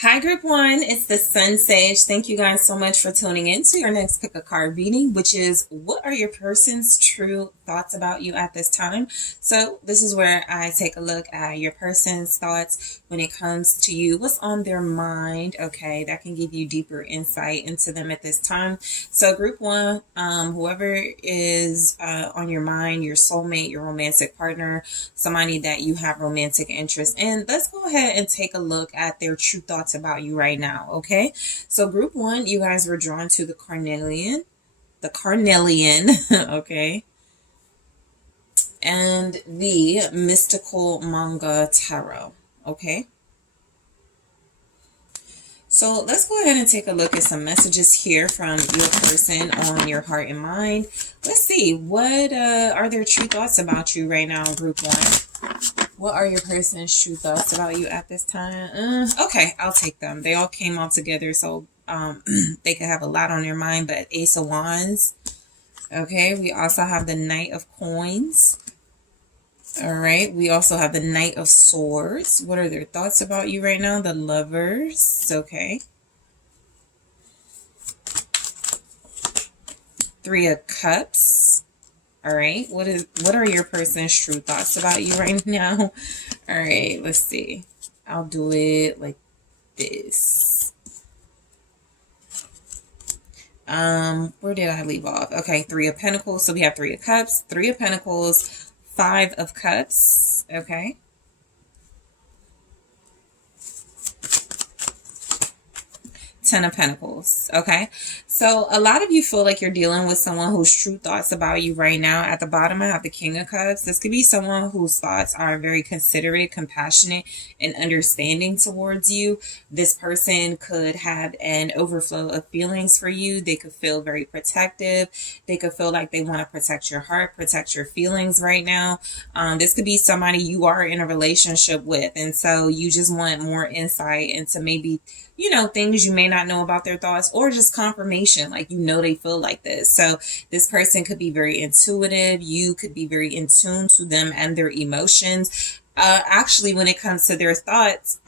Hi, Group One. It's the Sun Sage. Thank you guys so much for tuning in to your next pick a card reading, which is what are your person's true thoughts about you at this time? So, this is where I take a look at your person's thoughts when it comes to you, what's on their mind. Okay, that can give you deeper insight into them at this time. So, Group One, whoever is on your mind, your soulmate, your romantic partner, somebody that you have romantic interest in, let's go ahead and take a look at their true thoughts about you right now. Okay, so Group One, you guys were drawn to the Carnelian, okay, and the Mystical Manga Tarot. Okay, so let's go ahead and take a look at some messages here from your person on your heart and mind. Let's see, what are their true thoughts about you right now, Group One? What are your person's true thoughts about you at this time? Okay, I'll take them. They all came all together, so they could have a lot on their mind, but Ace of Wands. Okay, we also have the Knight of Coins. All right, we also have the Knight of Swords. What are their thoughts about you right now? The Lovers. Okay. Three of Cups. All right, what are your person's true thoughts about you right now? All right, let's see. I'll do it like this. Where did I leave off? Okay, Three of Pentacles. So we have Three of Cups, Three of Pentacles, Five of Cups. Okay. Ten of Pentacles. Okay, so a lot of you feel like you're dealing with someone whose true thoughts about you right now. At the bottom I have the King of Cups. This could be someone whose thoughts are very considerate, compassionate, and understanding towards you. This person could have an overflow of feelings for you. They could feel very protective. They could feel like they want to protect your heart, protect your feelings right now. This could be somebody you are in a relationship with, and so you just want more insight into maybe, you know, things you may not know about their thoughts, or just confirmation, like, you know, they feel like this. So this person could be very intuitive. You could be very in tune to them and their emotions. Actually, when it comes to their thoughts,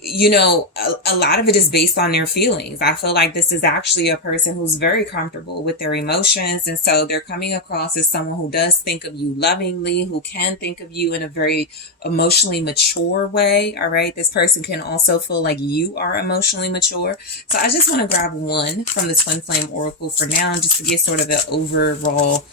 you know, a lot of it is based on their feelings. I feel like this is actually a person who's very comfortable with their emotions. And so they're coming across as someone who does think of you lovingly, who can think of you in a very emotionally mature way. All right. This person can also feel like you are emotionally mature. So I just want to grab one from the Twin Flame Oracle for now, just to get sort of an overall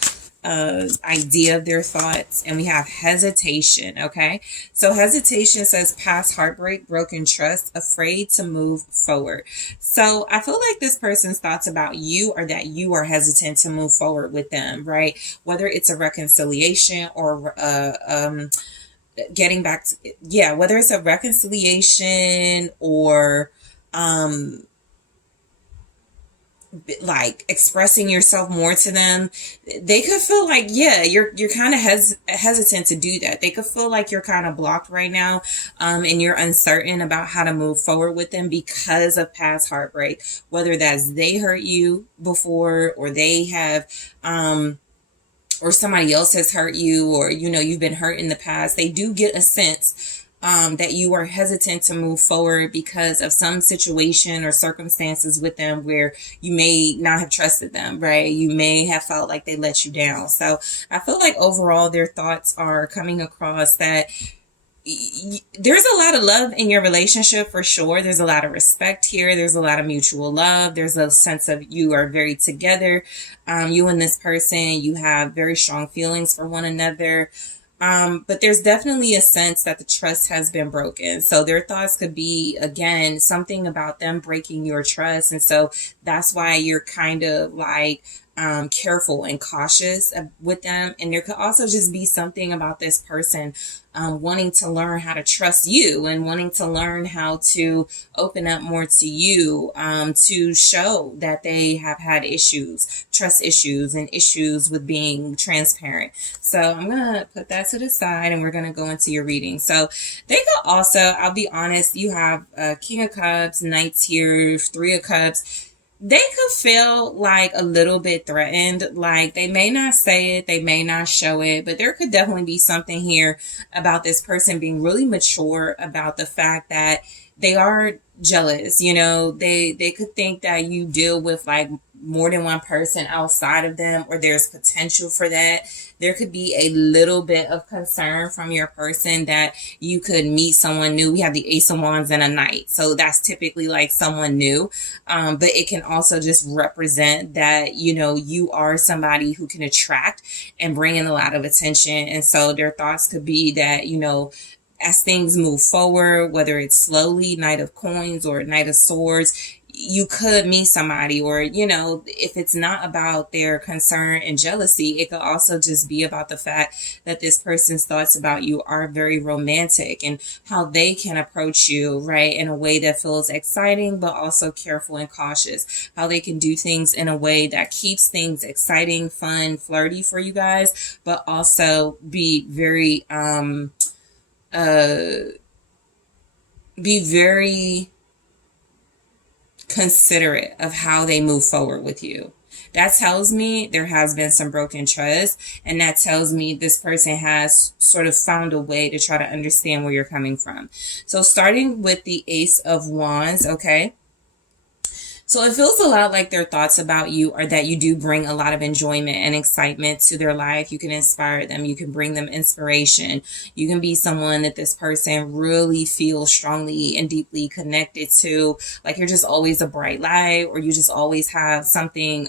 idea of their thoughts. And we have hesitation. Okay, so hesitation says past heartbreak, broken trust, afraid to move forward. So I feel like this person's thoughts about you are that you are hesitant to move forward with them, right? Whether it's a reconciliation or getting back to, yeah, whether it's a reconciliation or like expressing yourself more to them. They could feel like, yeah, you're kind of hesitant to do that. They could feel like you're kind of blocked right now, and you're uncertain about how to move forward with them because of past heartbreak, whether that's they hurt you before, or they have or somebody else has hurt you, or, you know, you've been hurt in the past. They do get a sense that you are hesitant to move forward because of some situation or circumstances with them where you may not have trusted them, right? You may have felt like they let you down. So I feel like overall their thoughts are coming across that there's a lot of love in your relationship for sure. There's a lot of respect here. There's a lot of mutual love. There's a sense of you are very together. You and this person, you have very strong feelings for one another. But there's definitely a sense that the trust has been broken. So their thoughts could be, again, something about them breaking your trust. And so that's why you're kind of like careful and cautious with them. And there could also just be something about this person wanting to learn how to trust you and wanting to learn how to open up more to you, to show that they have had issues, trust issues, and issues with being transparent. So I'm going to put that to the side and we're going to go into your reading. So they could also, I'll be honest, you have King of Cups, Knights here, Three of Cups. They could feel like a little bit threatened. Like they may not say it, they may not show it, but there could definitely be something here about this person being really mature about the fact that they are jealous. You know, they could think that you deal with like more than one person outside of them, or there's potential for that. There could be a little bit of concern from your person that you could meet someone new. We have the Ace of Wands and a Knight, so that's typically like someone new. But it can also just represent that, you know, you are somebody who can attract and bring in a lot of attention. And so their thoughts could be that, you know, as things move forward, whether it's slowly, Knight of Coins or Knight of Swords, you could meet somebody, or, you know, if it's not about their concern and jealousy, it could also just be about the fact that this person's thoughts about you are very romantic, and how they can approach you, right, in a way that feels exciting, but also careful and cautious. How they can do things in a way that keeps things exciting, fun, flirty for you guys, but also be very, be very considerate of how they move forward with you. That tells me there has been some broken trust, and that tells me this person has sort of found a way to try to understand where you're coming from. So starting with the Ace of Wands, okay? So it feels a lot like their thoughts about you are that you do bring a lot of enjoyment and excitement to their life. You can inspire them. You can bring them inspiration. You can be someone that this person really feels strongly and deeply connected to. Like you're just always a bright light, or you just always have something.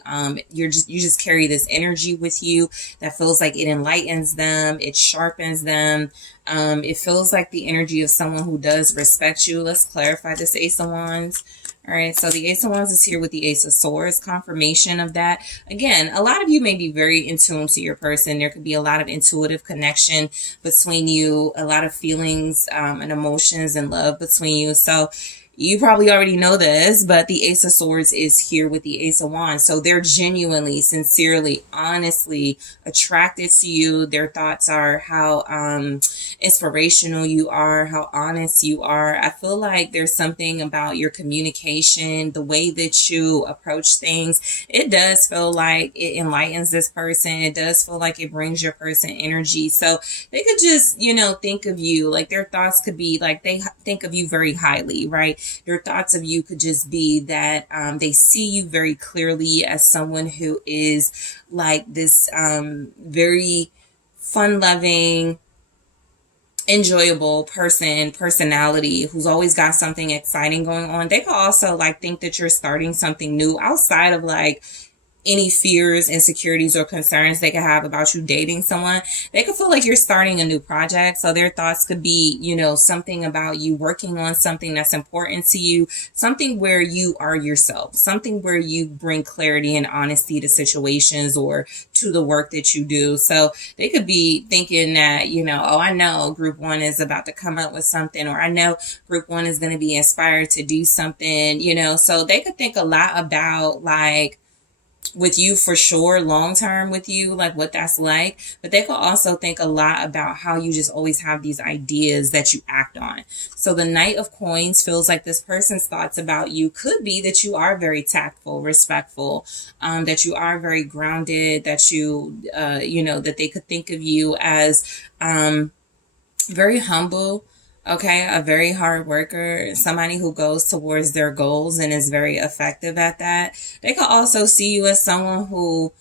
You just carry this energy with you that feels like it enlightens them. It sharpens them. It feels like the energy of someone who does respect you. Let's clarify this Ace of Wands. All right, so the Ace of Wands is here with the Ace of Swords, confirmation of that. Again, a lot of you may be very in tune to your person. There could be a lot of intuitive connection between you, a lot of feelings and emotions and love between you. So you probably already know this, but the Ace of Swords is here with the Ace of Wands. So they're genuinely, sincerely, honestly attracted to you. Their thoughts are how inspirational you are, how honest you are. I feel like there's something about your communication, the way that you approach things. It does feel like it enlightens this person. It does feel like it brings your person energy. So they could just, you know, think of you, like their thoughts could be like they think of you very highly, right? Their thoughts of you could just be that they see you very clearly as someone who is like this very fun-loving, enjoyable personality who's always got something exciting going on. They could also like think that you're starting something new outside of like any fears, insecurities, or concerns they could have about you dating someone. They could feel like you're starting a new project. So their thoughts could be, you know, something about you working on something that's important to you, something where you are yourself, something where you bring clarity and honesty to situations or to the work that you do. So they could be thinking that, you know, oh, I know group one is about to come up with something, or I know group one is going to be inspired to do something, you know. So they could think a lot about like, with you for sure, long term with you, like what that's like. But they could also think a lot about how you just always have these ideas that you act on. So the Knight of Coins feels like this person's thoughts about you could be that you are very tactful, respectful, that you are very grounded, that you, you know, that they could think of you as very humble. Okay, a very hard worker, somebody who goes towards their goals and is very effective at that. They could also see you as someone who,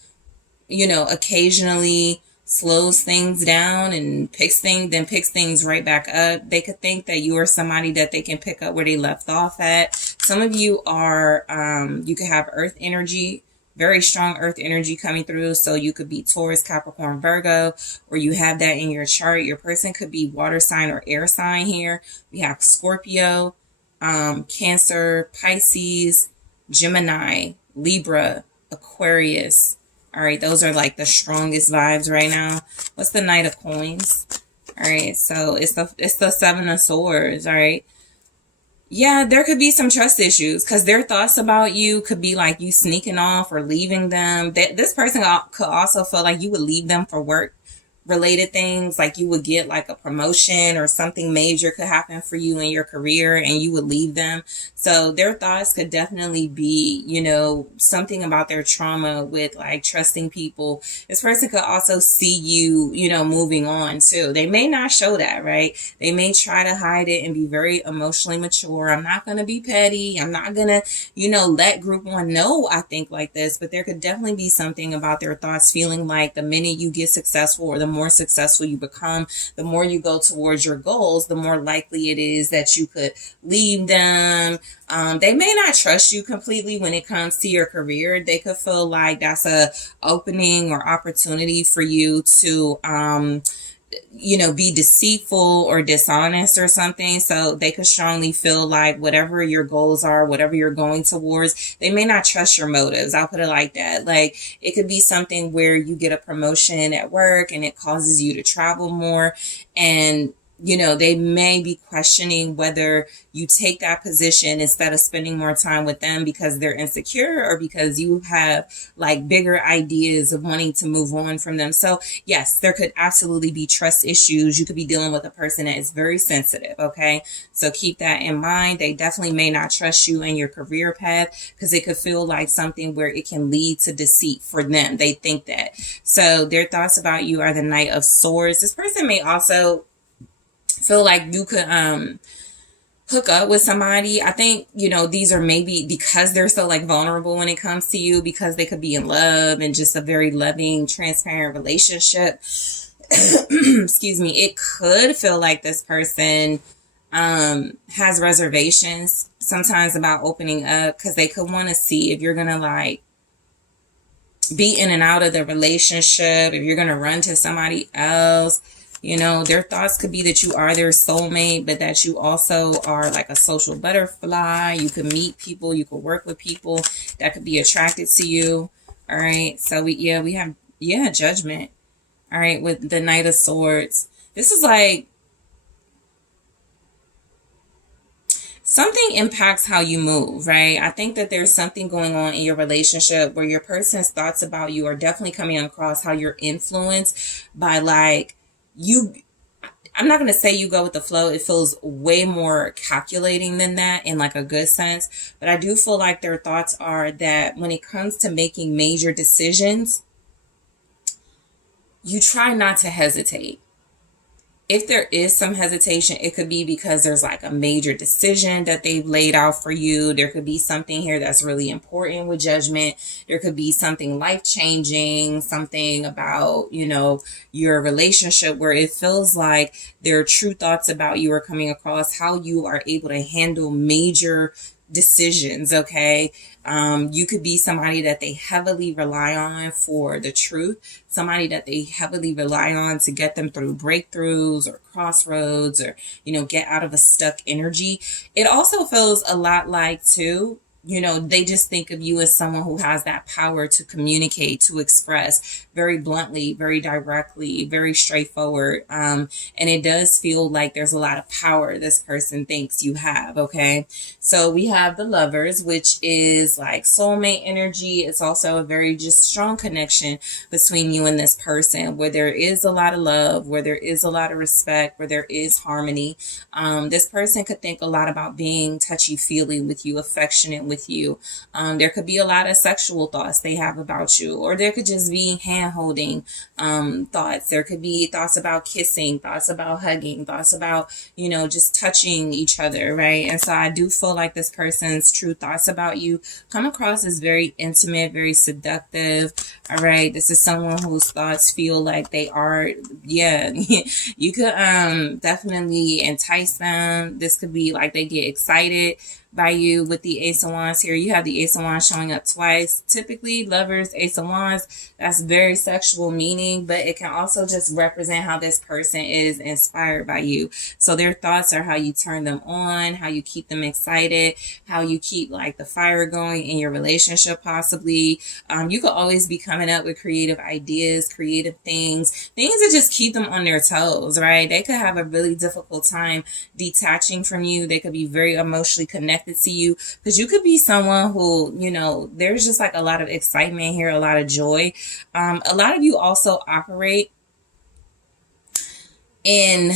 you know, occasionally slows things down and picks things right back up. They could think that you are somebody that they can pick up where they left off at. Some of you are, you could have earth energy, very strong earth energy coming through. So you could be Taurus, Capricorn, Virgo, or you have that in your chart. Your person could be water sign or air sign here. We have Scorpio, Cancer, Pisces, Gemini, Libra, Aquarius. All right, those are like the strongest vibes right now. What's the Knight of Coins? All right, so it's the Seven of Swords. All right. Yeah, there could be some trust issues because their thoughts about you could be like you sneaking off or leaving them. This person could also feel like you would leave them for work, related things, like you would get like a promotion or something major could happen for you in your career and you would leave them. So their thoughts could definitely be, you know, something about their trauma with like trusting people. This person could also see you, you know, moving on too. They may not show that, right? They may try to hide it and be very emotionally mature. I'm not going to be petty. I'm not going to, you know, let group one know I think like this, but there could definitely be something about their thoughts feeling like the minute you get successful or the more successful you become, the more you go towards your goals, the more likely it is that you could leave them. They may not trust you completely when it comes to your career. They could feel like that's a opening or opportunity for you to, you know, be deceitful or dishonest or something. So they could strongly feel like whatever your goals are, whatever you're going towards, they may not trust your motives. I'll put it like that. Like it could be something where you get a promotion at work and it causes you to travel more, and you know, they may be questioning whether you take that position instead of spending more time with them because they're insecure or because you have like bigger ideas of wanting to move on from them. So yes, there could absolutely be trust issues. You could be dealing with a person that is very sensitive. Okay. So keep that in mind. They definitely may not trust you in your career path because it could feel like something where it can lead to deceit for them. They think that. So their thoughts about you are the Knight of Swords. This person may also feel like you could hook up with somebody. I think, you know, these are maybe because they're so like vulnerable when it comes to you, because they could be in love and just a very loving, transparent relationship. Excuse me. It could feel like this person has reservations sometimes about opening up because they could want to see if you're gonna like be in and out of the relationship, if you're gonna run to somebody else. You know, their thoughts could be that you are their soulmate, but that you also are like a social butterfly. You could meet people, you could work with people that could be attracted to you. All right. So we have, Judgment. All right. With the Knight of Swords. This is like something impacts how you move, right? I think that there's something going on in your relationship where your person's thoughts about you are definitely coming across how you're influenced by like, I'm not going to say you go with the flow. It feels way more calculating than that in like a good sense. But I do feel like their thoughts are that when it comes to making major decisions, you try not to hesitate. If there is some hesitation, it could be because there's like a major decision that they've laid out for you. There could be something here that's really important with Judgment. There could be something life-changing, something about, you know, your relationship where it feels like their true thoughts about you are coming across, how you are able to handle major decisions. Okay. You could be somebody that they heavily rely on for the truth, somebody that they heavily rely on to get them through breakthroughs or crossroads or, you know, get out of a stuck energy. It also feels a lot like too, you know, they just think of you as someone who has that power to communicate, to express very bluntly, very directly, very straightforward. And it does feel like there's a lot of power this person thinks you have. Okay. So we have the Lovers, which is like soulmate energy. It's also a very just strong connection between you and this person where there is a lot of love, where there is a lot of respect, where there is harmony. This person could think a lot about being touchy-feely with you, affectionate with you. There could be a lot of sexual thoughts they have about you, or there could just be hand-holding thoughts. There could be thoughts about kissing, thoughts about hugging, thoughts about, you know, just touching each other, right? And so I do feel like this person's true thoughts about you come across as very intimate, very seductive. All right. This is someone whose thoughts feel like they are, you could definitely entice them. This could be like they get excited by you with the Ace of Wands here. You have the Ace of Wands showing up twice. Typically, Lovers, Ace of Wands, that's very sexual meaning, but it can also just represent how this person is inspired by you. So their thoughts are how you turn them on, how you keep them excited, how you keep like the fire going in your relationship possibly. You could always be coming up with creative ideas, creative things that just keep them on their toes, right? They could have a really difficult time detaching from you. They could be very emotionally connected to you because you could be someone who, you know, there's just like a lot of excitement here, a lot of joy. A lot of you also operate in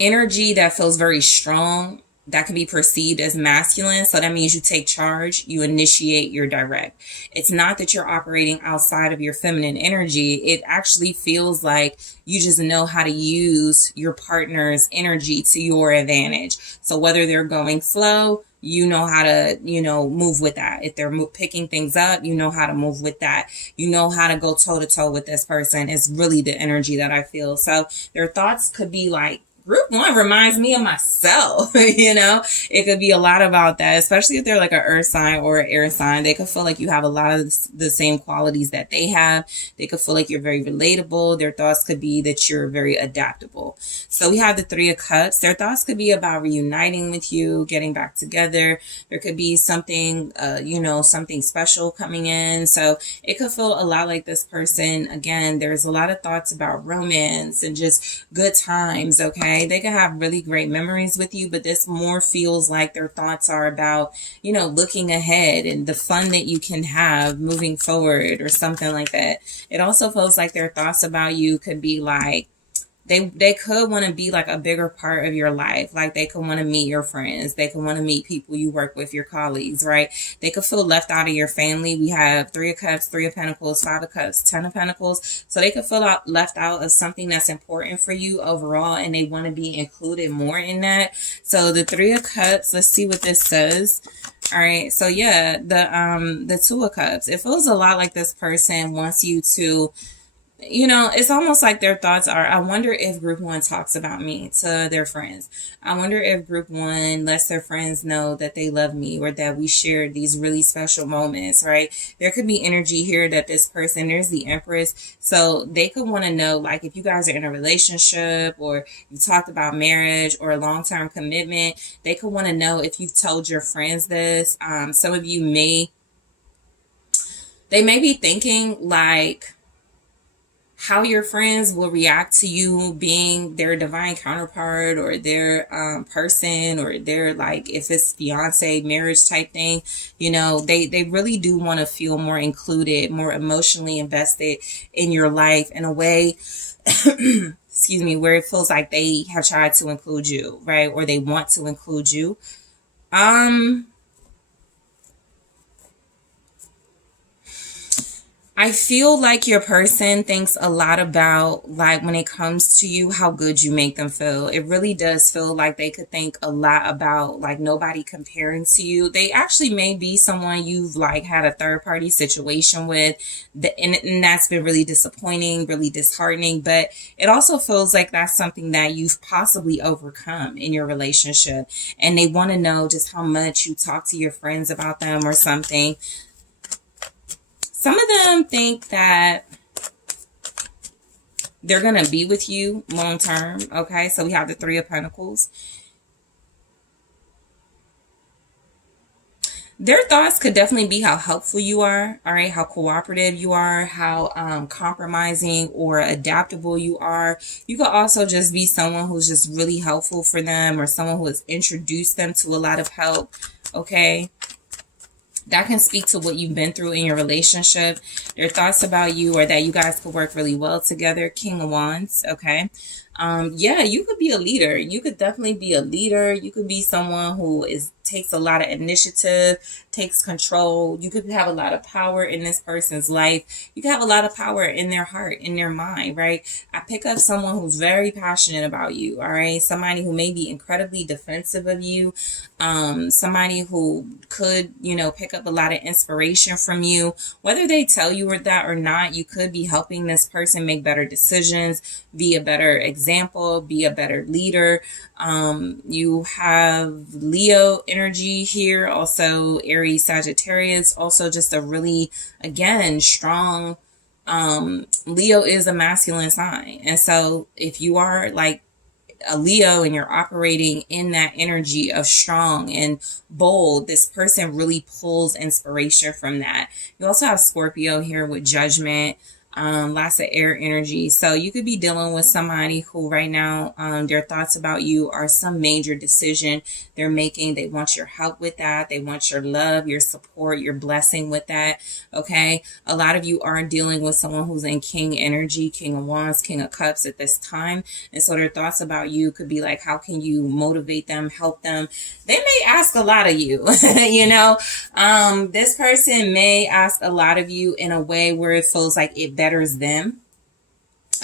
energy that feels very strong, that can be perceived as masculine. So that means you take charge, you initiate, you're direct. It's not that you're operating outside of your feminine energy. It actually feels like you just know how to use your partner's energy to your advantage. So whether they're going slow, you know how to, move with that. If they're picking things up, you know how to move with that. You know how to go toe to toe with this person. It's really the energy that I feel. So their thoughts could be like, Group 1 reminds me of myself, It could be a lot about that, especially if they're like an earth sign or an air sign. They could feel like you have a lot of the same qualities that they have. They could feel like you're very relatable. Their thoughts could be that you're very adaptable. So we have the 3 of Cups. Their thoughts could be about reuniting with you, getting back together. There could be something, something special coming in. So it could feel a lot like this person. Again, there's a lot of thoughts about romance and just good times, okay? They can have really great memories with you, but this more feels like their thoughts are about, looking ahead and the fun that you can have moving forward or something like that. It also feels like their thoughts about you could be like, they could want to be like a bigger part of your life. Like they could want to meet your friends. They could want to meet people you work with, your colleagues, right? They could feel left out of your family. We have 3 of Cups, 3 of Pentacles, 5 of Cups, 10 of Pentacles. So they could feel left out of something that's important for you overall, and they want to be included more in that. So the 3 of Cups, let's see what this says. All right. So yeah, the 2 of Cups, it feels a lot like this person wants you to, it's almost like their thoughts are, I wonder if Group 1 talks about me to their friends. I wonder if Group 1 lets their friends know that they love me or that we shared these really special moments, right? There could be energy here that this person, there's the Empress. So they could want to know, like, if you guys are in a relationship or you talked about marriage or a long-term commitment, they could want to know if you've told your friends this. Some of you they may be thinking like, how your friends will react to you being their divine counterpart or their person, or their, like, if it's fiance marriage type thing, they really do want to feel more included, more emotionally invested in your life in a way excuse me, where it feels like they have tried to include you, right? Or they want to include you. I feel like your person thinks a lot about, like, when it comes to you, how good you make them feel. It really does feel like they could think a lot about, like, nobody comparing to you. They actually may be someone you've, like, had a third party situation with, and that's been really disappointing, really disheartening. But it also feels like that's something that you've possibly overcome in your relationship. And they want to know just how much you talk to your friends about them or something. Some of them think that they're going to be with you long term. Okay, so we have the 3 of Pentacles. Their thoughts could definitely be how helpful you are, all right, how cooperative you are, how compromising or adaptable you are. You could also just be someone who's just really helpful for them, or someone who has introduced them to a lot of help, okay? That can speak to what you've been through in your relationship. Their thoughts about you are that you guys could work really well together. King of Wands, okay? Yeah, you could be a leader. You could definitely be a leader. You could be someone who takes a lot of initiative, takes control. You could have a lot of power in this person's life. You could have a lot of power in their heart, in their mind, right? I pick up someone who's very passionate about you, all right? Somebody who may be incredibly defensive of you. Somebody who could, pick up a lot of inspiration from you. Whether they tell you that or not, you could be helping this person make better decisions, be a better example, be a better leader. You have Leo energy here, also Aries, Sagittarius, also just a really, again, strong, Leo is a masculine sign. And so if you are like a Leo and you're operating in that energy of strong and bold, this person really pulls inspiration from that. You also have Scorpio here with Judgment. Lots of air energy. So you could be dealing with somebody who right now, their thoughts about you are some major decision they're making. They want your help with that. They want your love, your support, your blessing with that. Okay. A lot of you are dealing with someone who's in King energy, King of Wands, King of Cups at this time. And so their thoughts about you could be like, how can you motivate them, help them? They may ask a lot of you, you know, this person may ask a lot of you in a way where it feels like it betters them.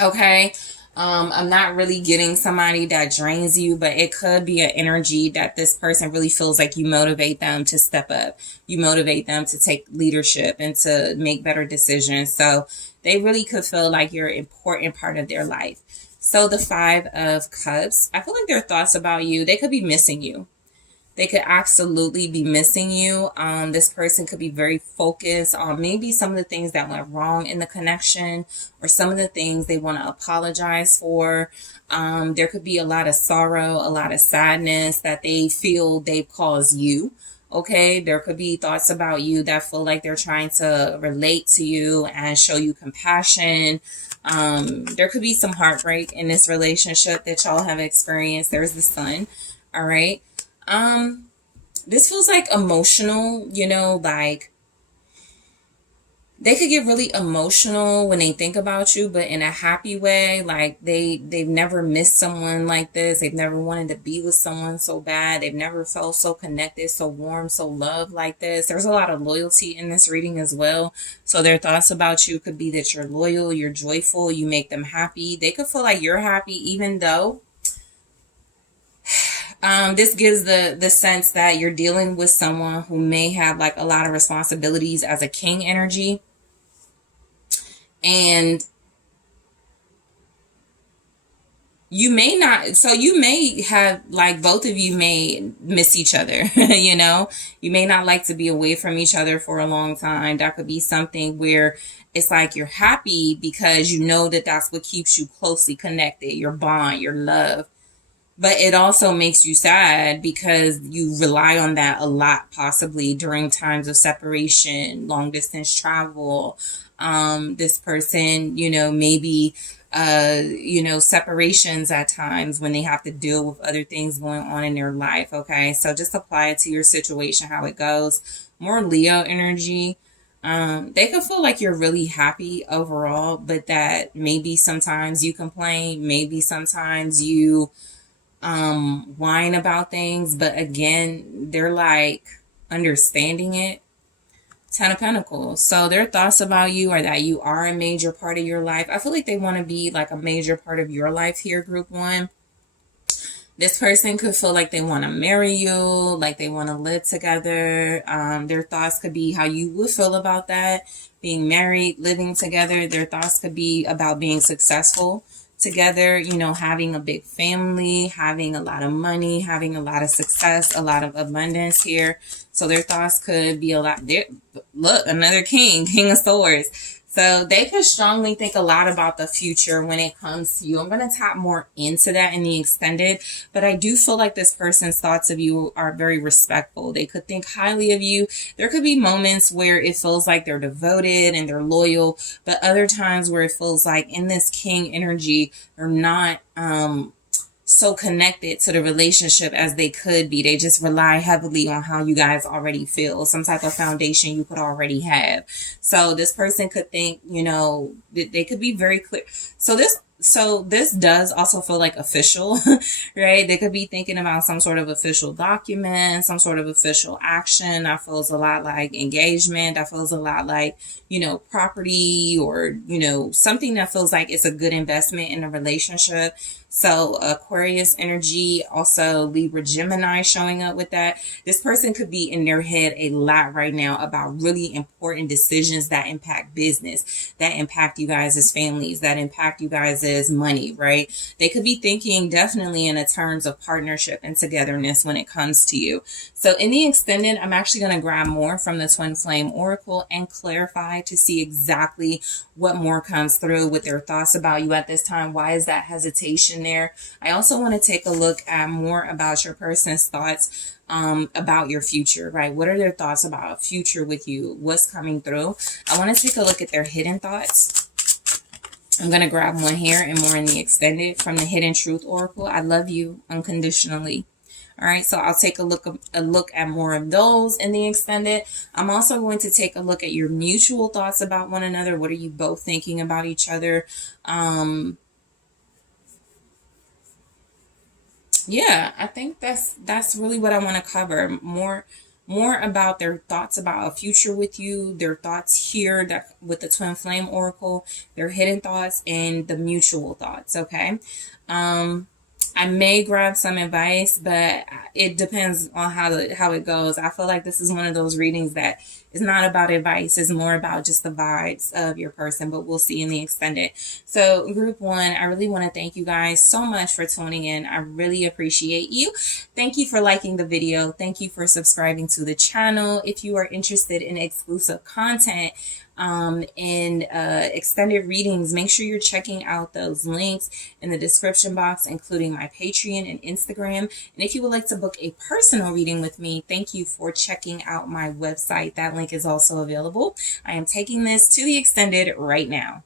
Okay. I'm not really getting somebody that drains you, but it could be an energy that this person really feels like you motivate them to step up. You motivate them to take leadership and to make better decisions. So they really could feel like you're an important part of their life. So the 5 of Cups, I feel like their thoughts about you, they could be missing you. They could absolutely be missing you. This person could be very focused on maybe some of the things that went wrong in the connection or some of the things they want to apologize for. There could be a lot of sorrow, a lot of sadness that they feel they've caused you. Okay, there could be thoughts about you that feel like they're trying to relate to you and show you compassion. There could be some heartbreak in this relationship that y'all have experienced. There's the Sun. All right. This feels like emotional, you know, like they could get really emotional when they think about you, but in a happy way. Like they've never missed someone like this. They've never wanted to be with someone so bad. They've never felt so connected, so warm, so loved like this. There's a lot of loyalty in this reading as well. So their thoughts about you could be that you're loyal, you're joyful, you make them happy. They could feel like you're happy, even though this gives the sense that you're dealing with someone who may have like a lot of responsibilities as a King energy. And you may not, so you may have like both of you may miss each other, you know, you may not like to be away from each other for a long time. That could be something where it's like you're happy because you know that that's what keeps you closely connected, your bond, your love. But it also makes you sad because you rely on that a lot, possibly during times of separation, long distance travel. This person, you know, maybe, you know, separations at times when they have to deal with other things going on in their life. Okay. So just apply it to your situation, how it goes. More Leo energy. They could feel like you're really happy overall, but that maybe sometimes you complain, maybe sometimes you whine about things, but again, they're like understanding it. 10 of Pentacles. So their thoughts about you are that you are a major part of your life. I feel like they want to be like a major part of your life here, group 1. This person could feel like they want to marry you, like they want to live together. Their thoughts could be how you would feel about that, being married, living together. Their thoughts could be about being successful together, you know, having a big family, having a lot of money, having a lot of success, a lot of abundance here. So their thoughts could be a lot there. Look, another king, King of Swords. So they could strongly think a lot about the future when it comes to you. I'm going to tap more into that in the extended, but I do feel like this person's thoughts of you are very respectful. They could think highly of you. There could be moments where it feels like they're devoted and they're loyal, but other times where it feels like in this King energy, they're not, so connected to the relationship as they could be. They just rely heavily on how you guys already feel, some type of foundation you could already have. So this person could think, you know, they could be very clear. So this does also feel like official, right? They could be thinking about some sort of official document, some sort of official action. That feels a lot like engagement. That feels a lot like, you know, property or, you know, something that feels like it's a good investment in a relationship. So Aquarius energy, also Libra, Gemini showing up with that. This person could be in their head a lot right now about really important decisions that impact business, that impact you guys as families, that impact you guys as money, right? They could be thinking definitely in the terms of partnership and togetherness when it comes to you. So in the extended, I'm actually going to grab more from the Twin Flame Oracle and clarify to see exactly what more comes through with their thoughts about you at this time. Why is that hesitation there? I also want to take a look at more about your person's thoughts about your future, right? What are their thoughts about a future with you? What's coming through? I want to take a look at their hidden thoughts. I'm going to grab one here and more in the extended from the Hidden Truth Oracle. I love you unconditionally. All right, so I'll take a look at more of those in the extended. I'm also going to take a look at your mutual thoughts about one another. What are you both thinking about each other? Yeah, I think that's really what I want to cover. More about their thoughts about a future with you, their thoughts here that with the Twin Flame Oracle, their hidden thoughts and the mutual thoughts, okay? I may grab some advice, but it depends on how it goes. I feel like this is one of those readings that is not about advice. It's more about just the vibes of your person, but we'll see in the extended. So group one, I really want to thank you guys so much for tuning in. I really appreciate you. Thank you for liking the video. Thank you for subscribing to the channel. If you are interested in exclusive content, and extended readings, make sure you're checking out those links in the description box, including my Patreon and Instagram. And if you would like to book a personal reading with me, thank you for checking out my website. That link is also available. I am taking this to the extended right now.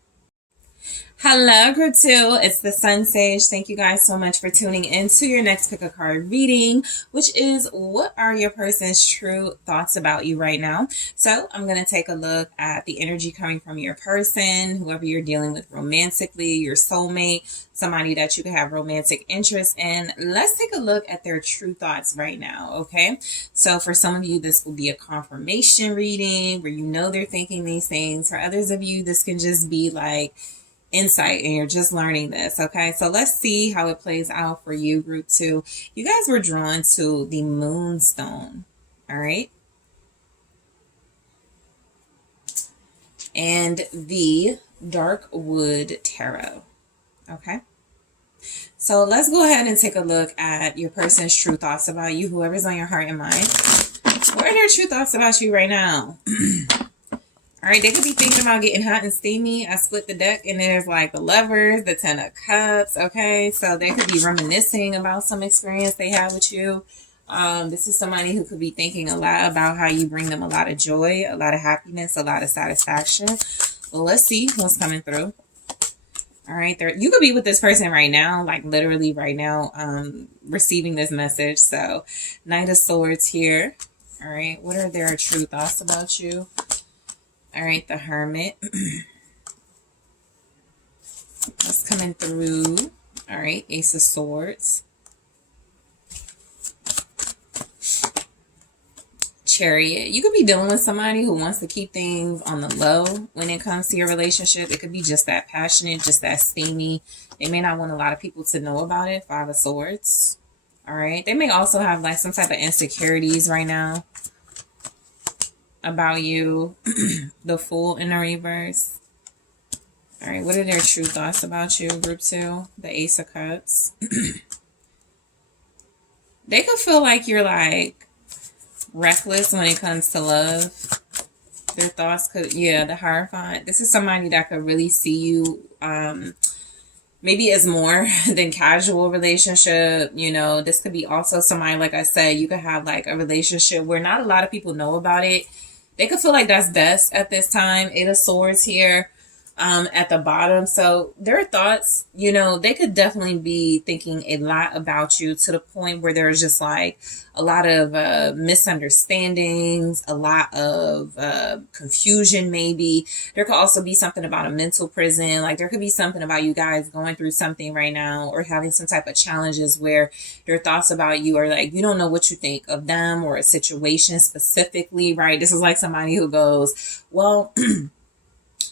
Hello, group two. It's the SunSage. Thank you guys so much for tuning in to your next pick a card reading, which is what are your person's true thoughts about you right now. So I'm going to take a look at the energy coming from your person, whoever you're dealing with romantically, your soulmate, somebody that you can have romantic interest in. Let's take a look at their true thoughts right now, okay? So for some of you, this will be a confirmation reading where you know they're thinking these things. For others of you, this can just be like insight and you're just learning this, okay? So let's see how it plays out for you, group two. You guys were drawn to the Moonstone, all right? And the Dark Wood Tarot, okay? So let's go ahead and take a look at your person's true thoughts about you, whoever's on your heart and mind. What are their true thoughts about you right now? All right, they could be thinking about getting hot and steamy. I split the deck and there's like the Lovers, the Ten of Cups, okay? So they could be reminiscing about some experience they had with you. This is somebody who could be thinking a lot about how you bring them a lot of joy, a lot of happiness, a lot of satisfaction. Well, let's see what's coming through. All right, you could be with this person right now, like literally right now, receiving this message. So Knight of Swords here. All right, what are their true thoughts about you? All right, the Hermit. What's coming through? All right, Ace of Swords. Chariot. You could be dealing with somebody who wants to keep things on the low when it comes to your relationship. It could be just that passionate, just that steamy. They may not want a lot of people to know about it. Five of Swords. All right. They may also have like some type of insecurities right now about you. The Fool in the reverse. All right, what are their true thoughts about you, group two? The Ace of Cups. They could feel like you're like reckless when it comes to love. Their thoughts could, yeah, the Hierophant. This is somebody that could really see you maybe as more than casual relationship. You know, this could be also somebody, like I said, you could have like a relationship where not a lot of people know about it. They could feel like that's best at this time. Eight of Swords here at the bottom. So their thoughts, you know, they could definitely be thinking a lot about you to the point where there's just like a lot of misunderstandings, a lot of confusion maybe. There could also be something about a mental prison. Like there could be something about you guys going through something right now or having some type of challenges where their thoughts about you are like, you don't know what you think of them or a situation specifically, right? This is like somebody who goes, well,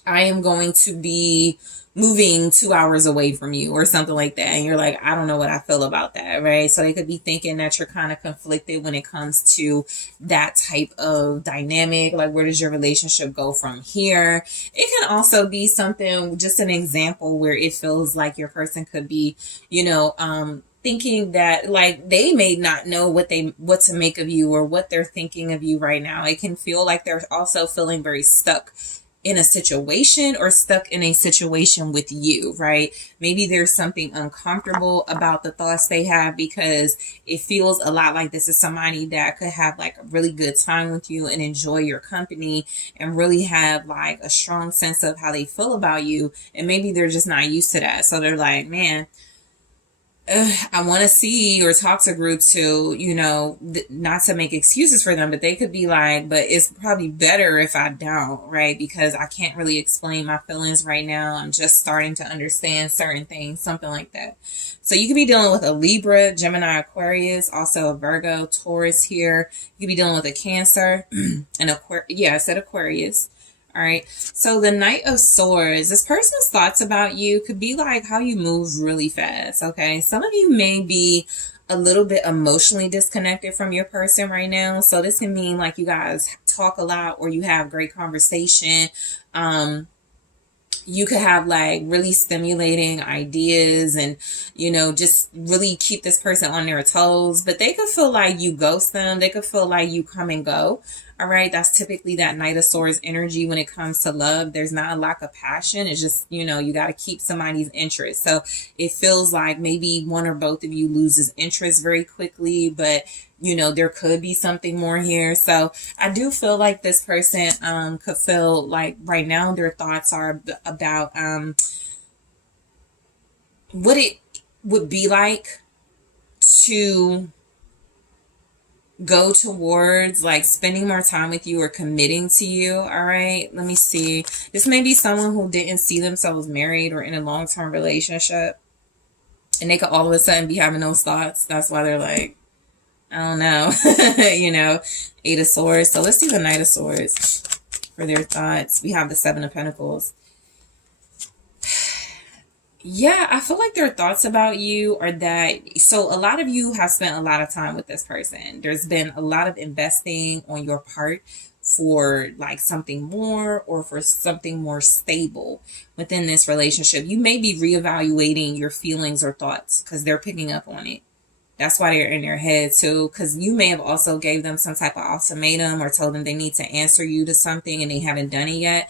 I am going to be moving 2 hours away from you or something like that. And you're like, I don't know what I feel about that, right? So they could be thinking that you're kind of conflicted when it comes to that type of dynamic. Like, where does your relationship go from here? It can also be something, just an example where it feels like your person could be, you know, thinking that like they may not know what to make of you or what they're thinking of you right now. It can feel like they're also feeling very stuck in a situation or stuck in a situation with you, right? Maybe there's something uncomfortable about the thoughts they have, because it feels a lot like this is somebody that could have like a really good time with you and enjoy your company and really have like a strong sense of how they feel about you. And maybe they're just not used to that. So they're like, man, I want to see or talk to groups to, not to make excuses for them, but they could be like, but it's probably better if I don't, right? Because I can't really explain my feelings right now. I'm just starting to understand certain things, something like that. So you could be dealing with a Libra, Gemini, Aquarius, also a Virgo, Taurus here. You could be dealing with a Cancer, and I said Aquarius. All right. So the Knight of Swords, this person's thoughts about you could be like how you move really fast. Okay. Some of you may be a little bit emotionally disconnected from your person right now. So this can mean like you guys talk a lot or you have great conversation. You could have like really stimulating ideas and, just really keep this person on their toes, but they could feel like you ghost them. They could feel like you come and go. All right. That's typically that Knight of Swords energy when it comes to love. There's not a lack of passion. It's just, you got to keep somebody's interest. So it feels like maybe one or both of you loses interest very quickly, but there could be something more here. So I do feel like this person could feel like right now their thoughts are about what it would be like to go towards like spending more time with you or committing to you. All right. Let me see. This may be someone who didn't see themselves married or in a long-term relationship, and they could all of a sudden be having those thoughts. That's why they're like, I don't know, Eight of Swords. So let's see the Knight of Swords for their thoughts. We have the Seven of Pentacles. Yeah, I feel like their thoughts about you are that, so a lot of you have spent a lot of time with this person. There's been a lot of investing on your part for like something more or for something more stable within this relationship. You may be reevaluating your feelings or thoughts because they're picking up on it. That's why they're in their head too, because you may have also gave them some type of ultimatum or told them they need to answer you to something and they haven't done it yet.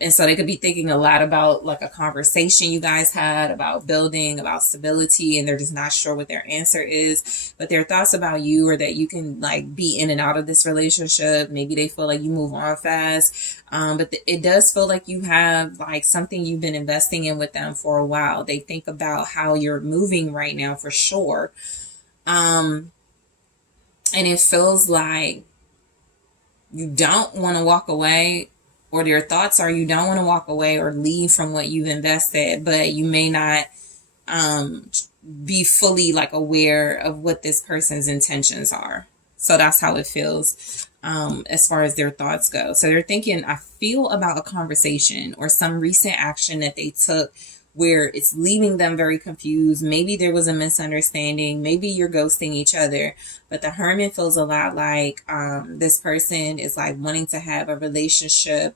And so they could be thinking a lot about like a conversation you guys had about building, about stability, and they're just not sure what their answer is. But their thoughts about you are that you can like be in and out of this relationship. Maybe they feel like you move on fast. But it does feel like you have like something you've been investing in with them for a while. They think about how you're moving right now for sure. And it feels like you don't want to walk away, or their thoughts are you don't want to walk away or leave from what you've invested, but you may not be fully like aware of what this person's intentions are. So that's how it feels as far as their thoughts go. So they're thinking, I feel about a conversation or some recent action that they took where it's leaving them very confused. Maybe there was a misunderstanding. Maybe you're ghosting each other. But the Hermit feels a lot like this person is like wanting to have a relationship,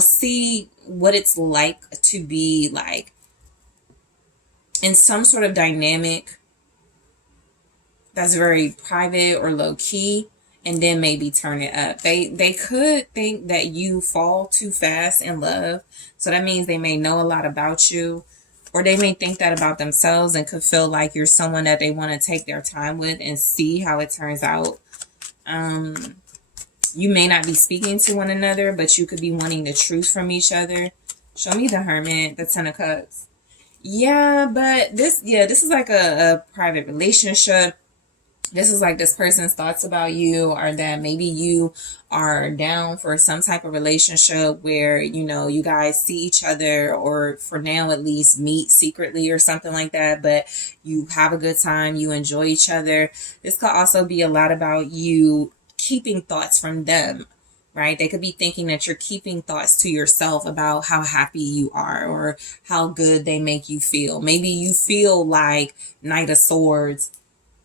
see what it's like to be like in some sort of dynamic that's very private or low key, and then maybe turn it up. They could think that you fall too fast in love. So that means they may know a lot about you, or they may think that about themselves and could feel like you're someone that they want to take their time with and see how it turns out. You may not be speaking to one another, but you could be wanting the truth from each other. Show me the Hermit, the Ten of Cups. Yeah, but this is like a private relationship. This is like this person's thoughts about you are that maybe you are down for some type of relationship where, you guys see each other, or for now at least meet secretly or something like that, but you have a good time, you enjoy each other. This could also be a lot about you keeping thoughts from them, right? They could be thinking that you're keeping thoughts to yourself about how happy you are or how good they make you feel. Maybe you feel like Knight of Swords,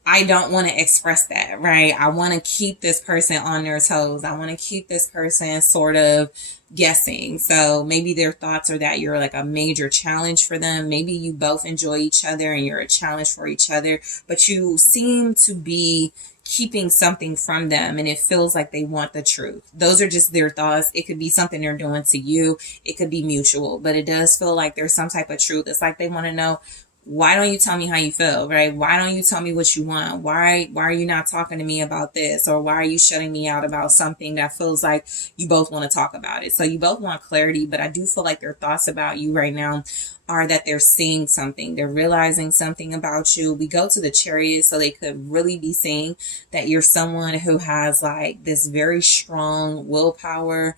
I don't want to express that, right? I want to keep this person on their toes. I want to keep this person sort of guessing. So maybe their thoughts are that you're like a major challenge for them. Maybe you both enjoy each other and you're a challenge for each other, but you seem to be keeping something from them, and it feels like they want the truth. Those are just their thoughts. It could be something they're doing to you. It could be mutual, but it does feel like there's some type of truth. It's like they want to know, why don't you tell me how you feel, right? Why don't you tell me what you want? Why are you not talking to me about this? Or why are you shutting me out about something that feels like you both want to talk about it? So you both want clarity, but I do feel like their thoughts about you right now are that they're seeing something. They're realizing something about you. We go to the Chariot, so they could really be seeing that you're someone who has like this very strong willpower.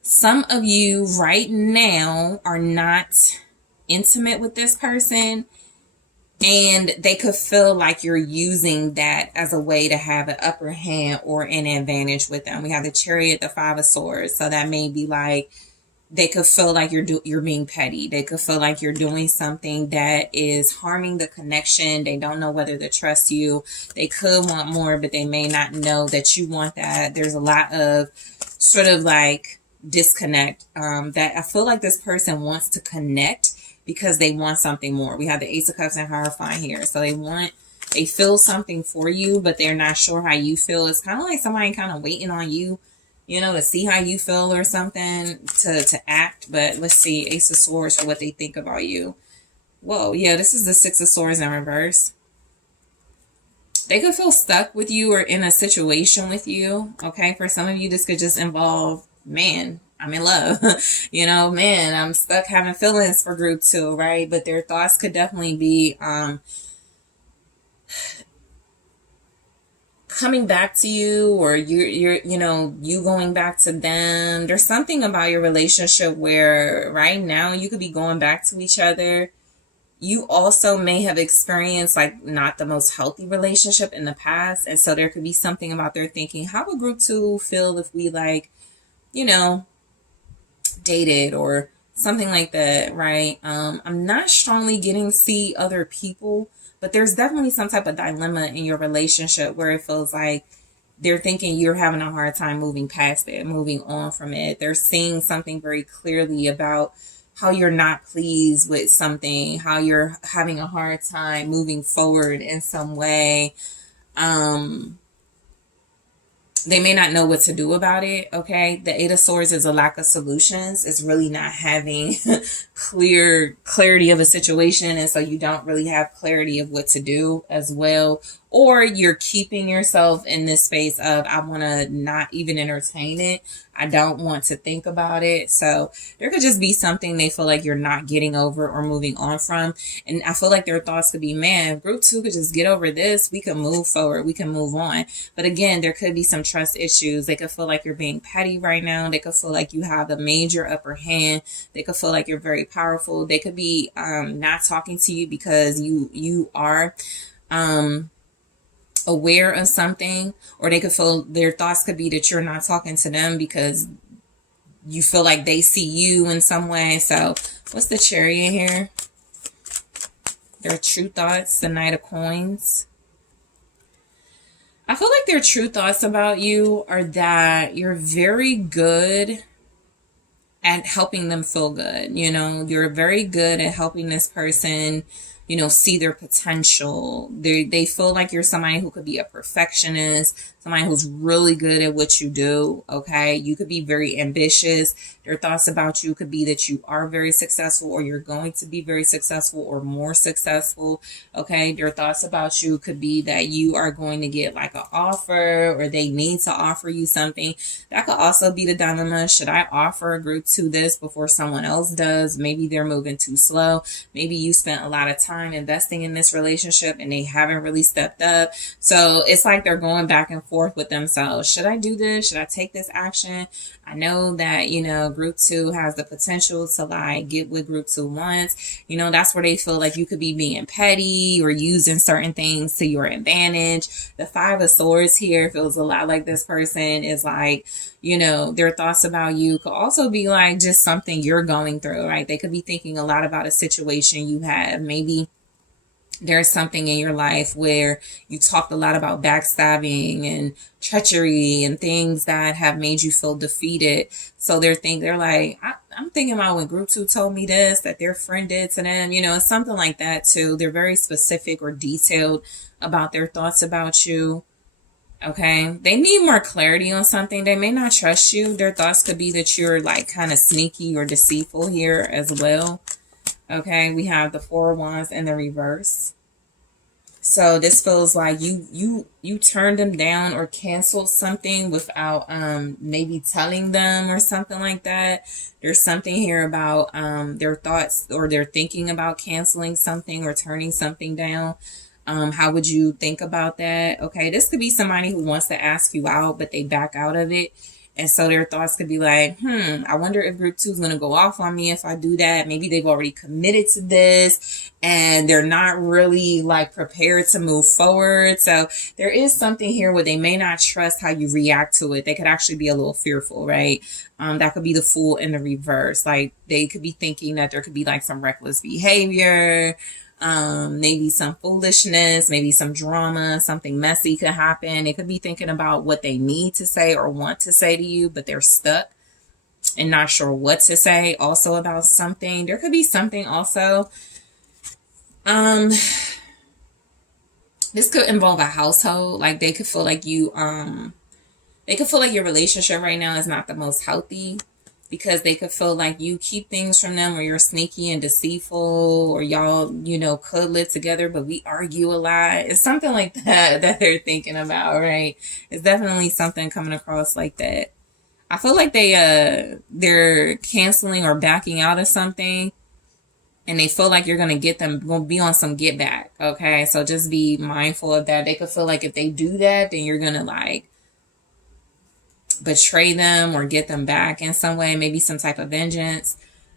Some of you right now are not intimate with this person, and they could feel like you're using that as a way to have an upper hand or an advantage with them. We have the Chariot, the Five of Swords, so that may be like they could feel like you're being petty. They could feel like you're doing something that is harming the connection. They don't know whether to trust you. They could want more, but they may not know that you want that. There's a lot of sort of like disconnect, that I feel like this person wants to connect because they want something more. We have the Ace of Cups and Hierophant here. So they feel something for you, but they're not sure how you feel. It's kind of like somebody kind of waiting on you, to see how you feel or something, to act. But let's see, Ace of Swords for what they think about you. Whoa, yeah, this is the Six of Swords in reverse. They could feel stuck with you or in a situation with you, okay? For some of you, this could just involve, man, I'm in love. Man, I'm stuck having feelings for group 2, right? But their thoughts could definitely be coming back to you, or you going back to them. There's something about your relationship where right now you could be going back to each other. You also may have experienced like not the most healthy relationship in the past. And so there could be something about their thinking, how would group 2 feel if we dated or something like that, right? I'm not strongly getting see other people, but there's definitely some type of dilemma in your relationship where it feels like they're thinking you're having a hard time moving past it, moving on from it. They're seeing something very clearly about how you're not pleased with something, how you're having a hard time moving forward in some way. They may not know what to do about it, okay? The Eight of Swords is a lack of solutions. It's really not having clarity of a situation, and so you don't really have clarity of what to do as well. Or you're keeping yourself in this space of, I want to not even entertain it. I don't want to think about it. So there could just be something they feel like you're not getting over or moving on from. And I feel like their thoughts could be, man, if group 2 could just get over this, we can move forward. We can move on. But again, there could be some trust issues. They could feel like you're being petty right now. They could feel like you have a major upper hand. They could feel like you're very powerful. They could be not talking to you because you are aware of something, or they could feel their thoughts could be that you're not talking to them because you feel like they see you in some way. So what's the Chariot here? Their true thoughts, the Knight of Coins. I feel like their true thoughts about you are that you're very good at helping them feel good. You're very good at helping this person see their potential. They feel like you're somebody who could be a perfectionist, somebody who's really good at what you do, okay? You could be very ambitious. Their thoughts about you could be that you are very successful, or you're going to be very successful or more successful, okay? Their thoughts about you could be that you are going to get like an offer, or they need to offer you something. That could also be the dilemma. Should I offer a group 2 this before someone else does? Maybe they're moving too slow. Maybe you spent a lot of time investing in this relationship and they haven't really stepped up. So it's like they're going back and forth with themselves. Should I do this? Should I take this action? I know that, group 2 has the potential to like get what group 2 wants. That's where they feel like you could be being petty or using certain things to your advantage. The Five of Swords here feels a lot like this person is like, their thoughts about you could also be like just something you're going through, right? They could be thinking a lot about a situation you have. Maybe there's something in your life where you talked a lot about backstabbing and treachery and things that have made you feel defeated. So they're like, I I'm thinking about when group 2 told me this, that their friend did to them. You know, it's something like that too. They're very specific or detailed about their thoughts about you. Okay. They need more clarity on something. They may not trust you. Their thoughts could be that you're like kind of sneaky or deceitful here as well. Okay. We have the Four of Wands in the reverse. So this feels like you turned them down or canceled something without maybe telling them or something like that. There's something here about their thoughts, or they're thinking about canceling something or turning something down. How would you think about that? Okay, this could be somebody who wants to ask you out, but they back out of it. And so their thoughts could be like, I wonder if group 2 is going to go off on me if I do that. Maybe they've already committed to this and they're not really like prepared to move forward. So there is something here where they may not trust how you react to it. They could actually be a little fearful, right? That could be the Fool in the reverse. Like they could be thinking that there could be like some reckless behavior. Maybe some foolishness, maybe some drama, something messy could happen. They could be thinking about what they need to say or want to say to you, but they're stuck and not sure what to say also about something. There could be something also. This could involve a household. Like they could feel like you, they could feel like your relationship right now is not the most healthy, because they could feel like you keep things from them, or you're sneaky and deceitful, or y'all, you know, could live together, but we argue a lot. It's something like that that they're thinking about, right? It's definitely something coming across like that. I feel like they're canceling or backing out of something, and they feel like you're going to be on some get back. Okay. So just be mindful of that. They could feel like if they do that, then you're going to like betray them or get them back in some way, maybe some type of vengeance.